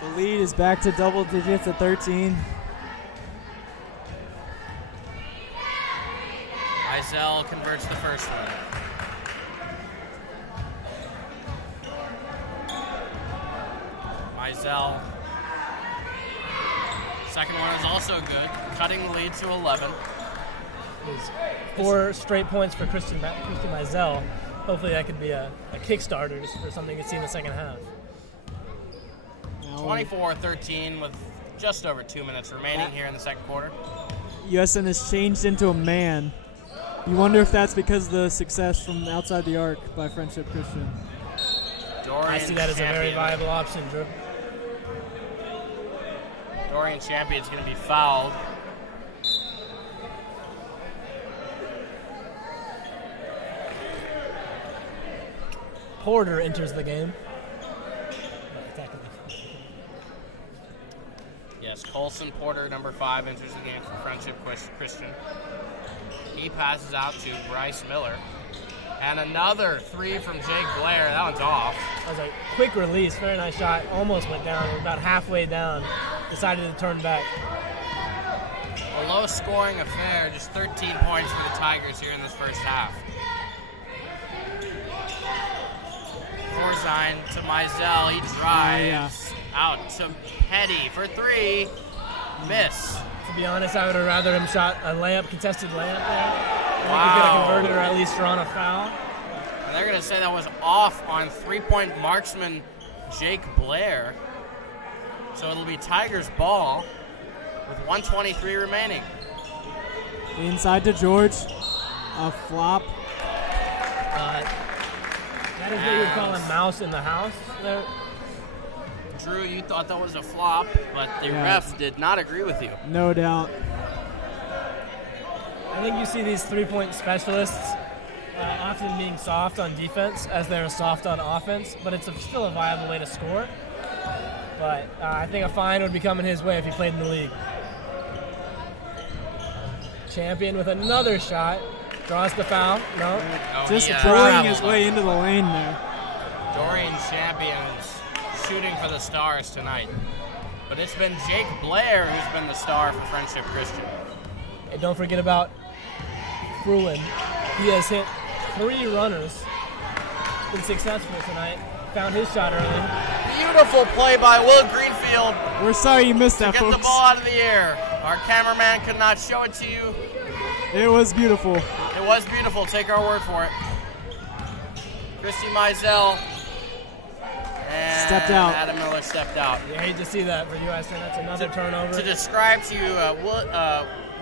The lead is back to double digits at 13. Mizell converts the first one. Mizell. Second one is also good, cutting the lead to 11. It's 4 straight points for Christian Mizell. Hopefully that could be a Kickstarter just for something you can see in the second half. 24-13 with just over 2 minutes remaining here in the second quarter. USN has changed into a man. You wonder if that's because of the success from outside the arc by Friendship Christian. Dorian I see that as a very Champion. viable option, Drew. Dorian Champion's going to be fouled. Porter enters the game. Yes, Colson Porter, number 5, enters the game for Friendship Christian. He passes out to Bryce Miller. And another 3 from Jake Blair. That one's off. That was a quick release, very nice shot. Almost went down, about halfway down. Decided to turn back. A low-scoring affair, just 13 points for the Tigers here in this first half. Corzine to Mizell. He drives out to Petty for 3. Miss. To be honest, I would have rather him shot a layup, contested layup there. I think he could Wow. have converted or at least drawn a foul. And they're going to say that was off on 3-point marksman Jake Blair. So it'll be Tigers ball with 1:23 remaining. Inside to George. A flop. That is what you would call a mouse in the house there. Drew, you thought that was a flop, but the ref did not agree with you. No doubt. I think you see these 3-point specialists often being soft on defense as they're soft on offense, but it's still a viable way to score. But I think a fine would be coming his way if he played in the league. Champion with another shot. Draws the foul. No. Just throwing his way into the lane there. Dorian Champion's shooting for the Stars tonight. But it's been Jake Blair who's been the star for Friendship Christian. And don't forget about Fruin. He has hit 3 runners. Been successful tonight. Found his shot early. Beautiful play by Will Greenfield. We're sorry you missed that, get folks. The ball out of the air. Our cameraman could not show it to you. It was beautiful. It was beautiful. Take our word for it. Christy Mizell and stepped out. Adam Miller stepped out. You hate to see that for USN. That's another turnover. To describe to you,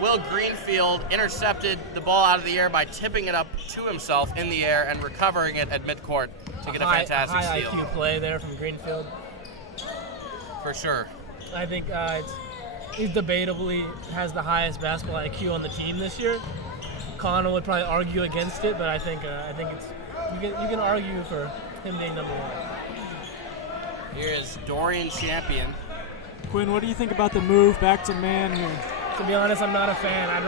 Will Greenfield intercepted the ball out of the air by tipping it up to himself in the air and recovering it at midcourt to get a fantastic high steal. IQ play there from Greenfield. For sure. I think he's debatably has the highest basketball IQ on the team this year. Connor would probably argue against it, but I think it's you can argue for him being number 1. Here is Dorian Champion. Quinn, what do you think about the move back to man here? To be honest, I'm not a fan. I'd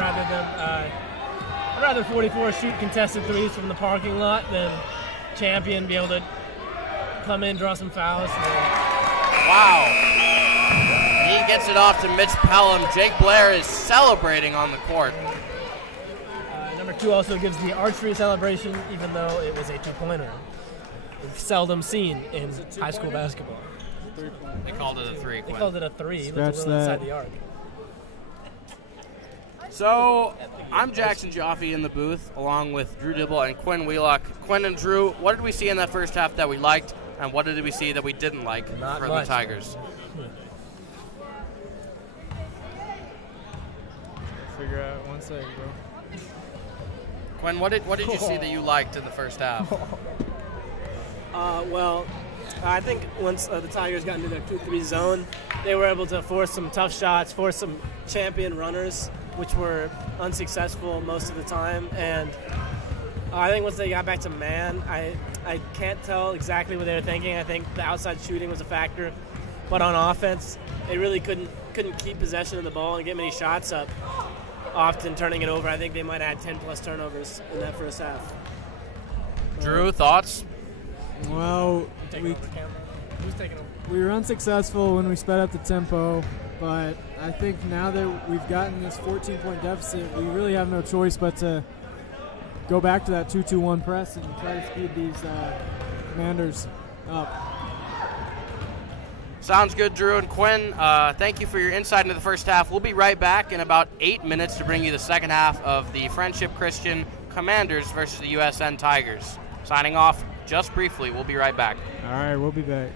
rather 44 shoot contested threes from the parking lot than Champion be able to come in, draw some fouls. Wow. He gets it off to Mitch Pelham. Jake Blair is celebrating on the court. Number 2 also gives the archery celebration, even though it was a 2-pointer. It's seldom seen in high school basketball. They called it a 3. They called it a 3. Scratch It was that. inside the arc. So, I'm Jackson Jaffe in the booth, along with Drew Dibble and Quinn Wheelock. Quinn and Drew, what did we see in that first half that we liked, and what did we see that we didn't like Not for much. the Tigers? Figure out 1 second, bro. Quinn, what did you see that you liked in the first half? Well, I think once the Tigers got into their 2-3 zone, they were able to force some tough shots, force some champion runners, which were unsuccessful most of the time. And I think once they got back to man, I can't tell exactly what they were thinking. I think the outside shooting was a factor, but on offense, they really couldn't keep possession of the ball and get many shots up, often turning it over. I think they might have had 10+ turnovers in that first half. Drew, thoughts? Well, we were unsuccessful when we sped up the tempo, but I think now that we've gotten this 14-point deficit, we really have no choice but to go back to that 2-2-1 press and try to speed these Commanders up. Sounds good, Drew and Quinn. Thank you for your insight into the first half. We'll be right back in about 8 minutes to bring you the second half of the Friendship Christian Commanders versus the USN Tigers. Signing off just briefly. We'll be right back. All right, we'll be back.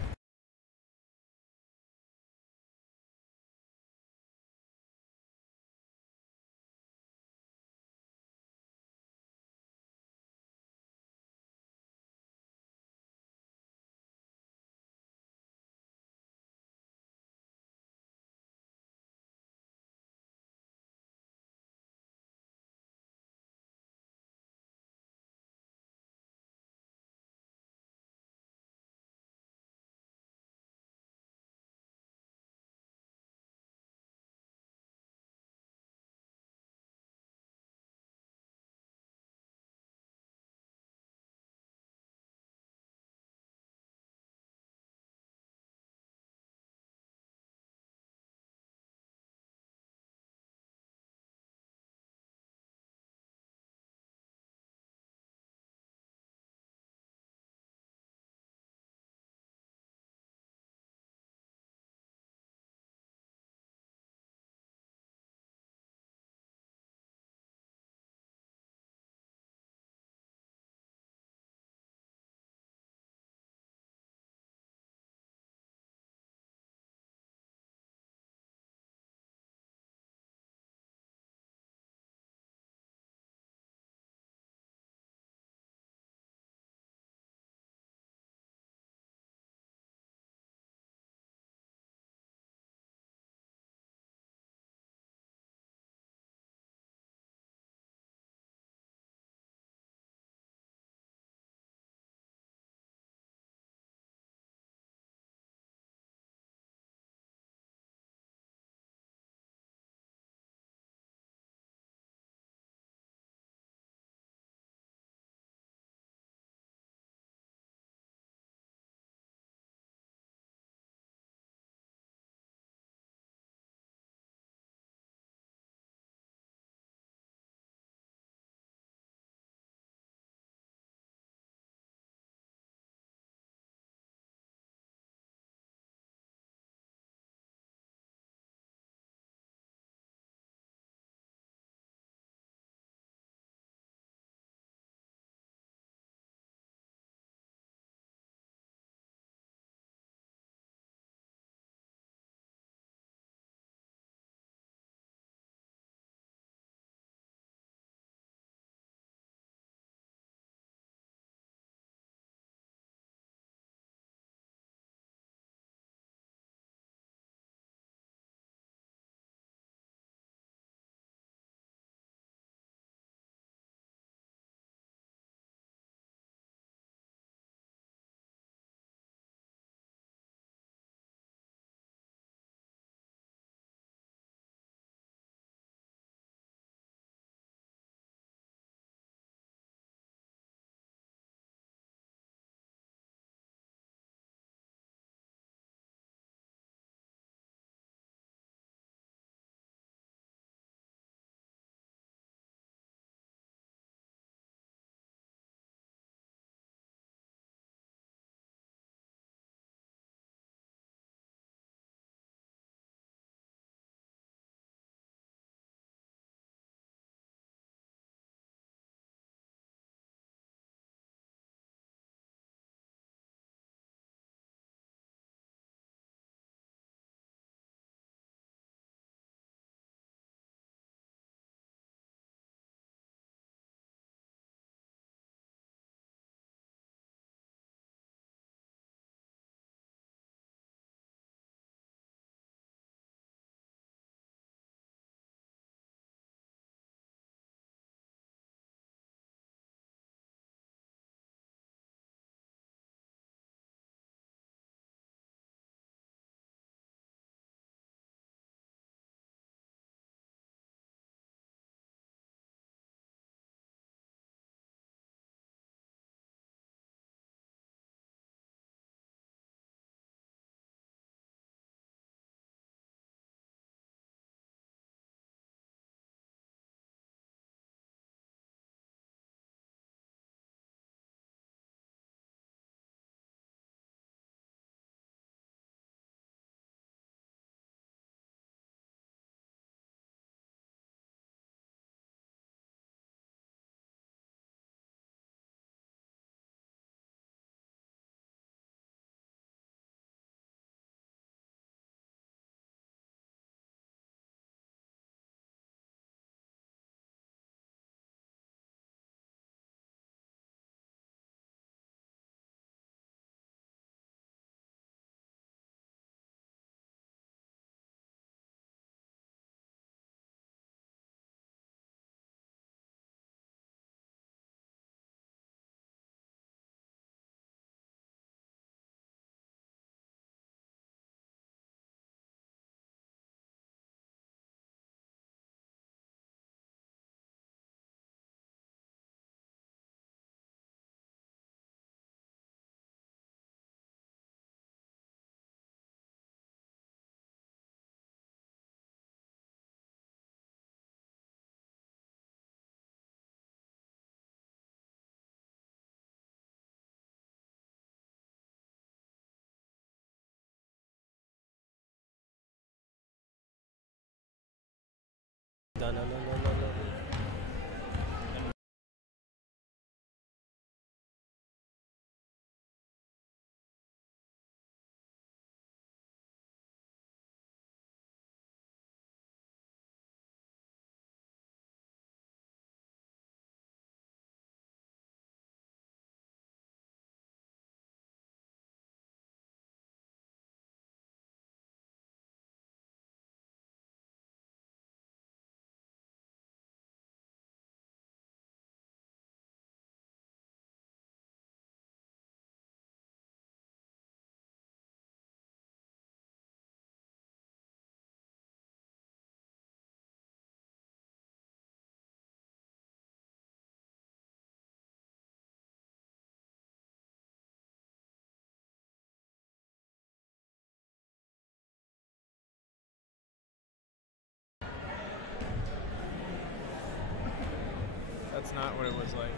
That's not what it was like.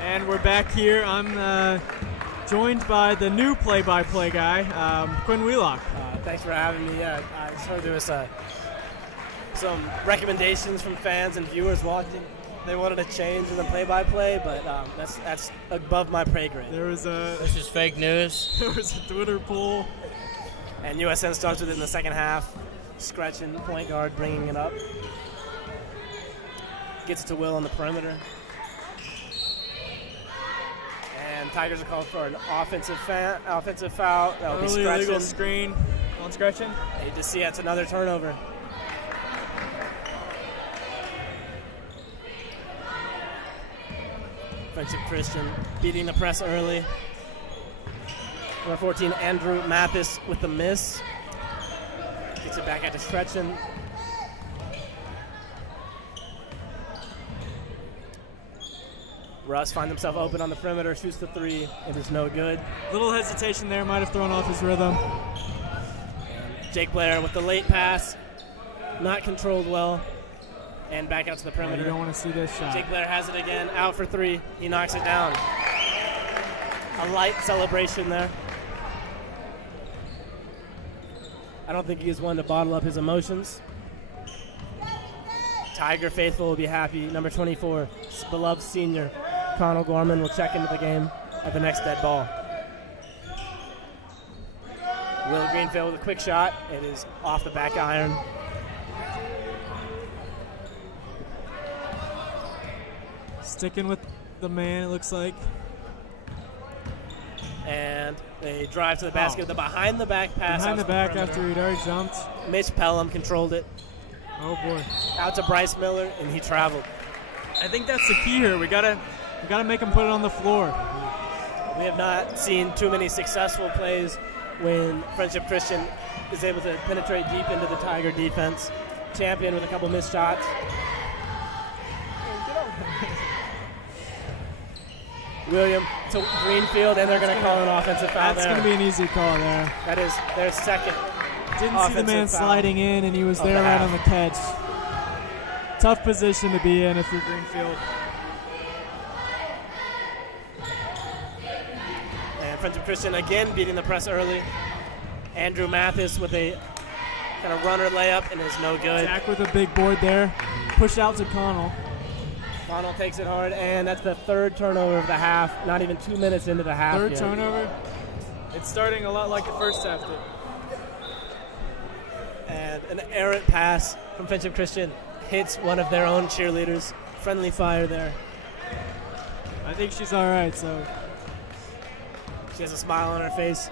And we're back here. I'm joined by the new play-by-play guy, Quinn Wheelock. Thanks for having me. Yeah, I just heard there was some recommendations from fans and viewers watching. They wanted a change in the play-by-play, but that's above my pay grade. This is fake news. There was a Twitter poll. And USN starts with it in the second half. Scretchen, point guard, bringing it up. Gets to Will on the perimeter. And Tigers are called for an offensive foul. That will be Scretchen. Illegal screen on Scretchen. You just see it's another turnover. Friendship Christian beating the press early. Number 14, Andrew Mathis with the miss. Gets it back out to Scretchen. Russ finds himself open on the perimeter, shoots the three. It is no good. Little hesitation there, might have thrown off his rhythm. And Jake Blair with the late pass, not controlled well, and back out to the perimeter. You don't want to see this shot. Jake Blair has it again, out for three. He knocks it down. A light celebration there. I don't think he is one to bottle up his emotions. Tiger faithful will be happy. Number 24, beloved senior, Connell Gorman will check into the game at the next dead ball. Will Greenfield with a quick shot. It is off the back iron. Sticking with the man, it looks like. And they drive to the basket with a behind-the-back pass. Behind the back after he'd already jumped. Mitch Pelham controlled it. Oh, boy. Out to Bryce Miller, and he traveled. I think that's the key here. We gotta make him put it on the floor. We have not seen too many successful plays when Friendship Christian is able to penetrate deep into the Tiger defense. Champion with a couple missed shots. William to Greenfield, and they're going to call an offensive foul. That's going to be an easy call there. That is their second. Didn't see the man sliding in, and he was there right on the catch. Tough position to be in if you're Greenfield. And Friendship Christian again beating the press early. Andrew Mathis with a kind of runner layup, and is no good. Jack with a big board there. Push out to Connell. Connell takes it hard, and that's the third turnover of the half. Not even 2 minutes into the half Third yet. turnover. It's starting a lot like the first half did. And an errant pass from Friendship Christian hits one of their own cheerleaders. Friendly fire there. I think she's all right, so. She has a smile on her face.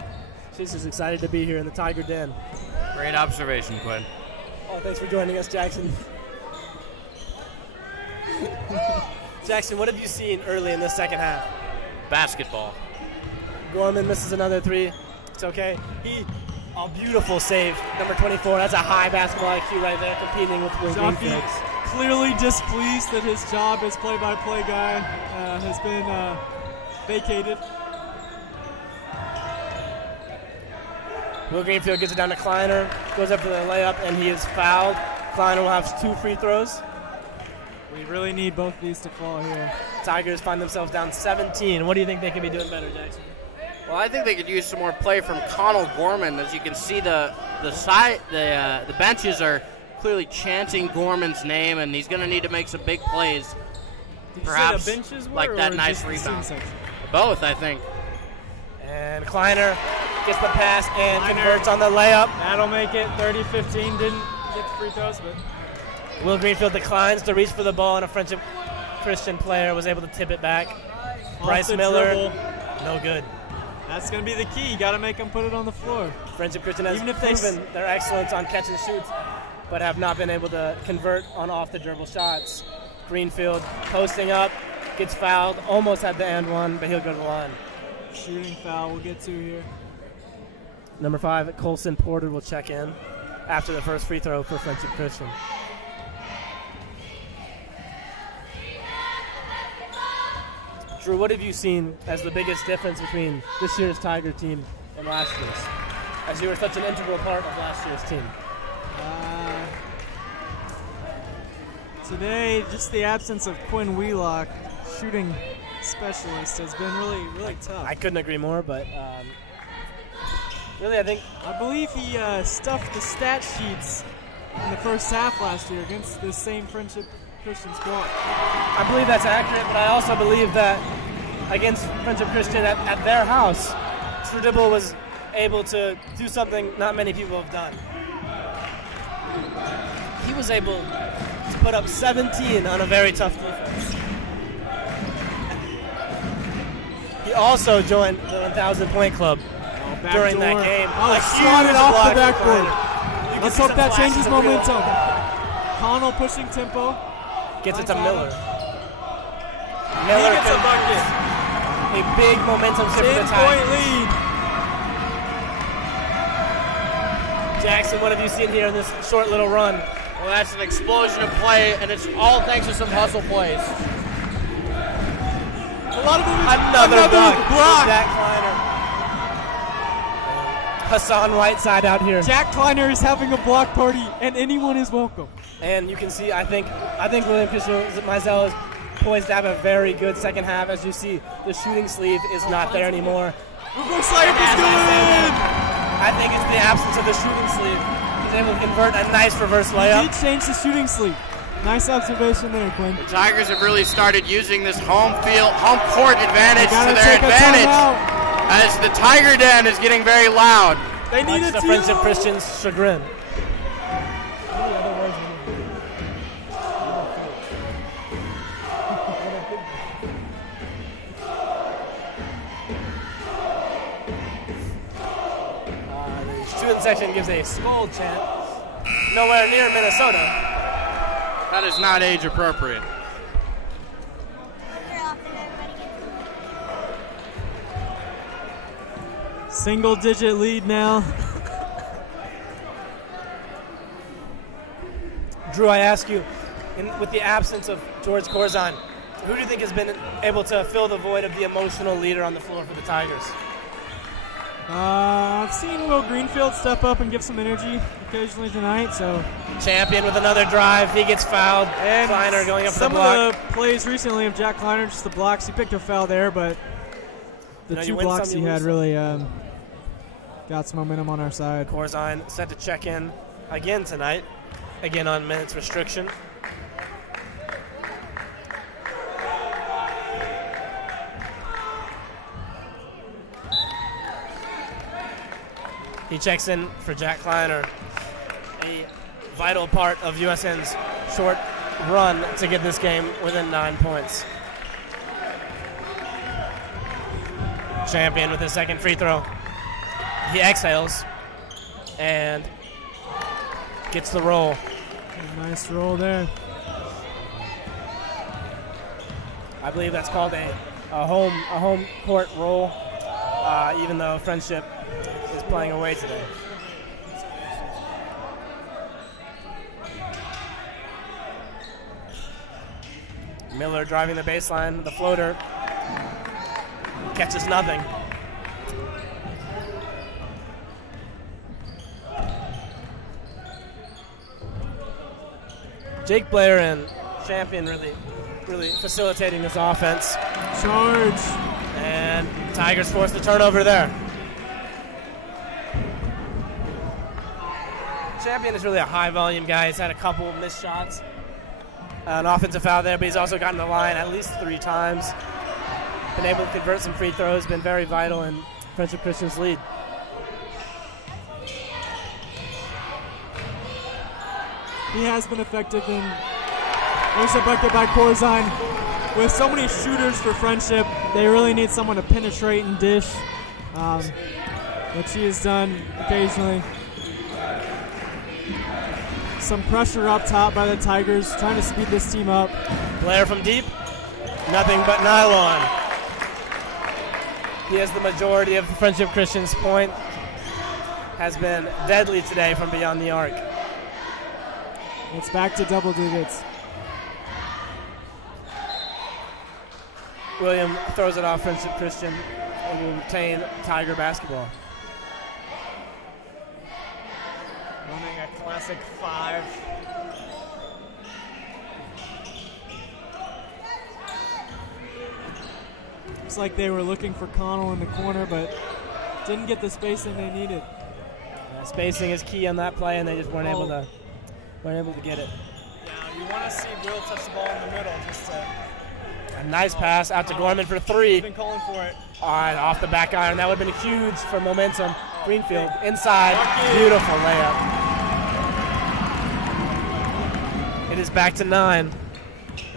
She's just excited to be here in the Tiger Den. Great observation, Quinn. Oh, thanks for joining us, Jackson. Jackson, what have you seen early in the second half? Basketball. Gorman misses another three. It's okay. A beautiful save. Number 24. That's a high basketball IQ right there, competing with Will Greenfield. Clearly displeased that his job as play-by-play guy has been vacated. Will Greenfield gets it down to Kleiner, goes up for the layup, and he is fouled. Kleiner will have 2 free throws. We really need both of these to fall here. Tigers find themselves down 17. What do you think they can be doing better, Jackson? Well, I think they could use some more play from Connell Gorman. As you can see, the benches are clearly chanting Gorman's name, and he's going to need to make some big plays. Perhaps the benches like that nice rebound. Both, I think. And Kleiner gets the pass and converts on the layup. That'll make it 30-15. Didn't get the free throws, but Will Greenfield declines to reach for the ball, and a Friendship Christian player was able to tip it back. Bryce Miller, no good. That's going to be the key. You got to make them put it on the floor. Friendship Christian has proven their excellence on catch and shoots, but have not been able to convert on off the dribble shots. Greenfield posting up, gets fouled, almost had the and one, but he'll go to the line. Shooting foul we'll get to here. Number 5, Colson Porter will check in after the first free throw for Friendship Christian. Drew, what have you seen as the biggest difference between this year's Tiger team and last year's, as you were such an integral part of last year's team? Today, just the absence of Quinn Wheelock, shooting specialist, has been really tough. I couldn't agree more, but really, I believe he stuffed the stat sheets in the first half last year against the same Friendship Christian squad. I believe that's accurate, but I also believe that against Friendship Christian at their house, Drew Dibble was able to do something not many people have done. He was able to put up 17 on a very tough defense. He also joined the 1,000-point club during that game. Swatted off the backboard. Let's hope that changes momentum. Connell pushing tempo. Gets it to Miller. Miller gets a bucket. A big momentum shift for the Tigers. 10-point lead. Jackson, what have you seen here in this short little run? Well, that's an explosion of play, and it's all thanks to some hustle plays. A lot of another block. Jack Kleiner. Hassan Whiteside out here. Jack Kleiner is having a block party, and anyone is welcome. And you can see, I think William Christian Mizell is poised to have a very good second half. As you see, the shooting sleeve is not there anymore. Reverse layup is good. I think it's the absence of the shooting sleeve. He's able to convert a nice reverse layup. He did change the shooting sleeve. Nice observation there, Quinn. The Tigers have really started using this home court advantage to their advantage, as the Tiger Den is getting very loud. They need the Friendship Christian's chagrin. The student section gives a Skull chant. Nowhere near Minnesota. That is not age appropriate. Single-digit lead now. Drew, I ask you, with the absence of George Corzine, who do you think has been able to fill the void of the emotional leader on the floor for the Tigers? I've seen Will Greenfield step up and give some energy occasionally tonight. So Champion with another drive. He gets fouled. And Kleiner going up for the block. Some of the plays recently of Jack Kleiner, just the blocks. He picked a foul there, but the two blocks he had really got some momentum on our side. Corzine set to check in again tonight. Again on minutes restriction. He checks in for Jack Kleiner, a vital part of USN's short run to get this game within 9 points. Champion with his second free throw. He exhales and gets the roll. Nice roll there. I believe that's called a home court roll, even though Friendship is playing away today. Miller driving the baseline, the floater catches nothing. Jake Blair and Champion really facilitating this offense. Charge. And Tigers force the turnover there. Champion is really a high-volume guy. He's had a couple missed shots. An offensive foul there, but he's also gotten the line at least 3 times. Been able to convert some free throws, been very vital in Friendship Christian's lead. He has been effective in. There's a bucket by Corzine. With so many shooters for Friendship, they really need someone to penetrate and dish, which he has done occasionally. Some pressure up top by the Tigers, trying to speed this team up. Blair from deep. Nothing but nylon. He has the majority of Friendship Christian's point. Has been deadly today from beyond the arc. It's back to double digits. William throws it off Friendship Christian and will retain Tiger basketball. Running a classic 5. Looks like they were looking for Connell in the corner, but didn't get the spacing they needed. Spacing is key on that play, and they just weren't able to get it. Yeah, you want to see Will touch the ball in the middle. Just a nice pass out to Gorman for 3. He's been calling for it. All right, off the back iron. That would have been huge for momentum. Greenfield inside. Beautiful layup. It is back to 9.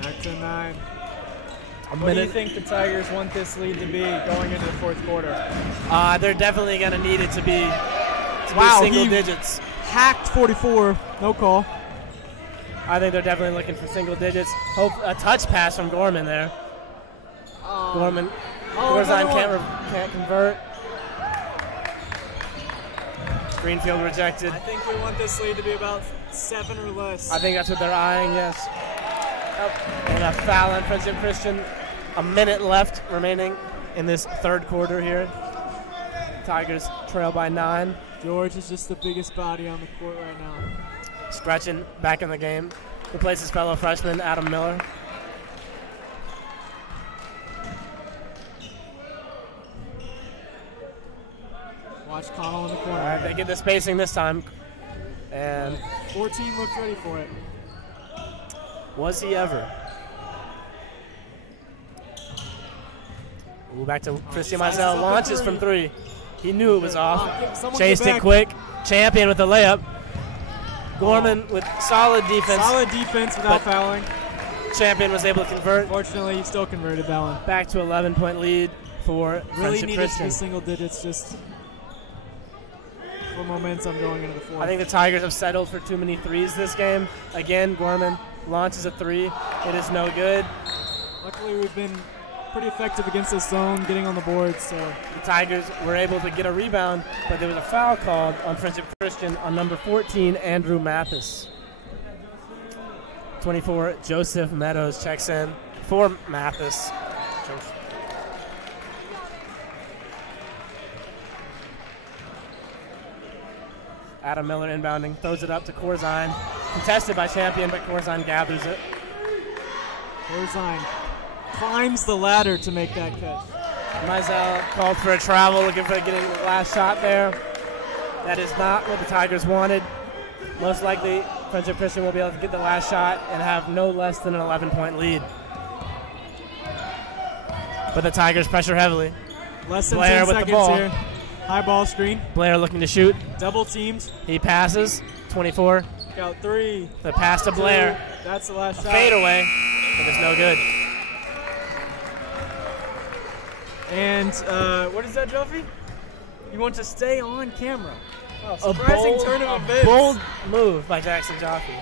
Back to 9. What do you think the Tigers want this lead to be going into the fourth quarter? They're definitely going to need it to be single digits. Hacked 44. No call. I think they're definitely looking for single digits. Hope a touch pass from Gorman there. Gorman. Corzine can't convert. Greenfield rejected. I think we want this lead to be about 7 or less. I think that's what they're eyeing, yes. And a foul on Friendship Christian. A minute left remaining in this third quarter here. Tigers trail by 9. George is just the biggest body on the court right now. Scratching back in the game. Replaces fellow freshman Adam Miller. Watch Connell in the corner. All right, they get the spacing this time. And 14 looks ready for it. Was he ever? Ooh, back to Christian Mizell. Launches from 3. He knew it was off. Chased it quick. Champion with the layup. Gorman with solid defense. Solid defense without fouling. Champion was able to convert. Fortunately, he still converted that one. Back to 11-point lead for really Friendship needed Christian. To be single digits just for momentum going into the fourth. I think the Tigers have settled for too many threes this game. Again, Gorman launches a 3. It is no good. Luckily, we've been pretty effective against this zone, getting on the board. So the Tigers were able to get a rebound, but there was a foul called on Friendship Christian on number 14, Andrew Mathis. 24, Joseph Meadows checks in for Mathis. Adam Miller inbounding, throws it up to Corzine. Contested by Champion, but Corzine gathers it. Corzine climbs the ladder to make that catch. Mizell called for a travel, looking for getting the last shot there. That is not what the Tigers wanted. Most likely, Friendship Christian will be able to get the last shot and have no less than an 11-point lead. But the Tigers pressure heavily. Less than Blair 10 with seconds the ball. here. High ball screen. Blair looking to shoot. Double teams. He passes. 24. Got 3. The pass to Blair. That's the last shot. Fade away. It is no good. And what is that, Joffy? You want to stay on camera. Oh, A surprising turn of events. bold move by Jackson Joffy.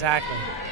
Exactly.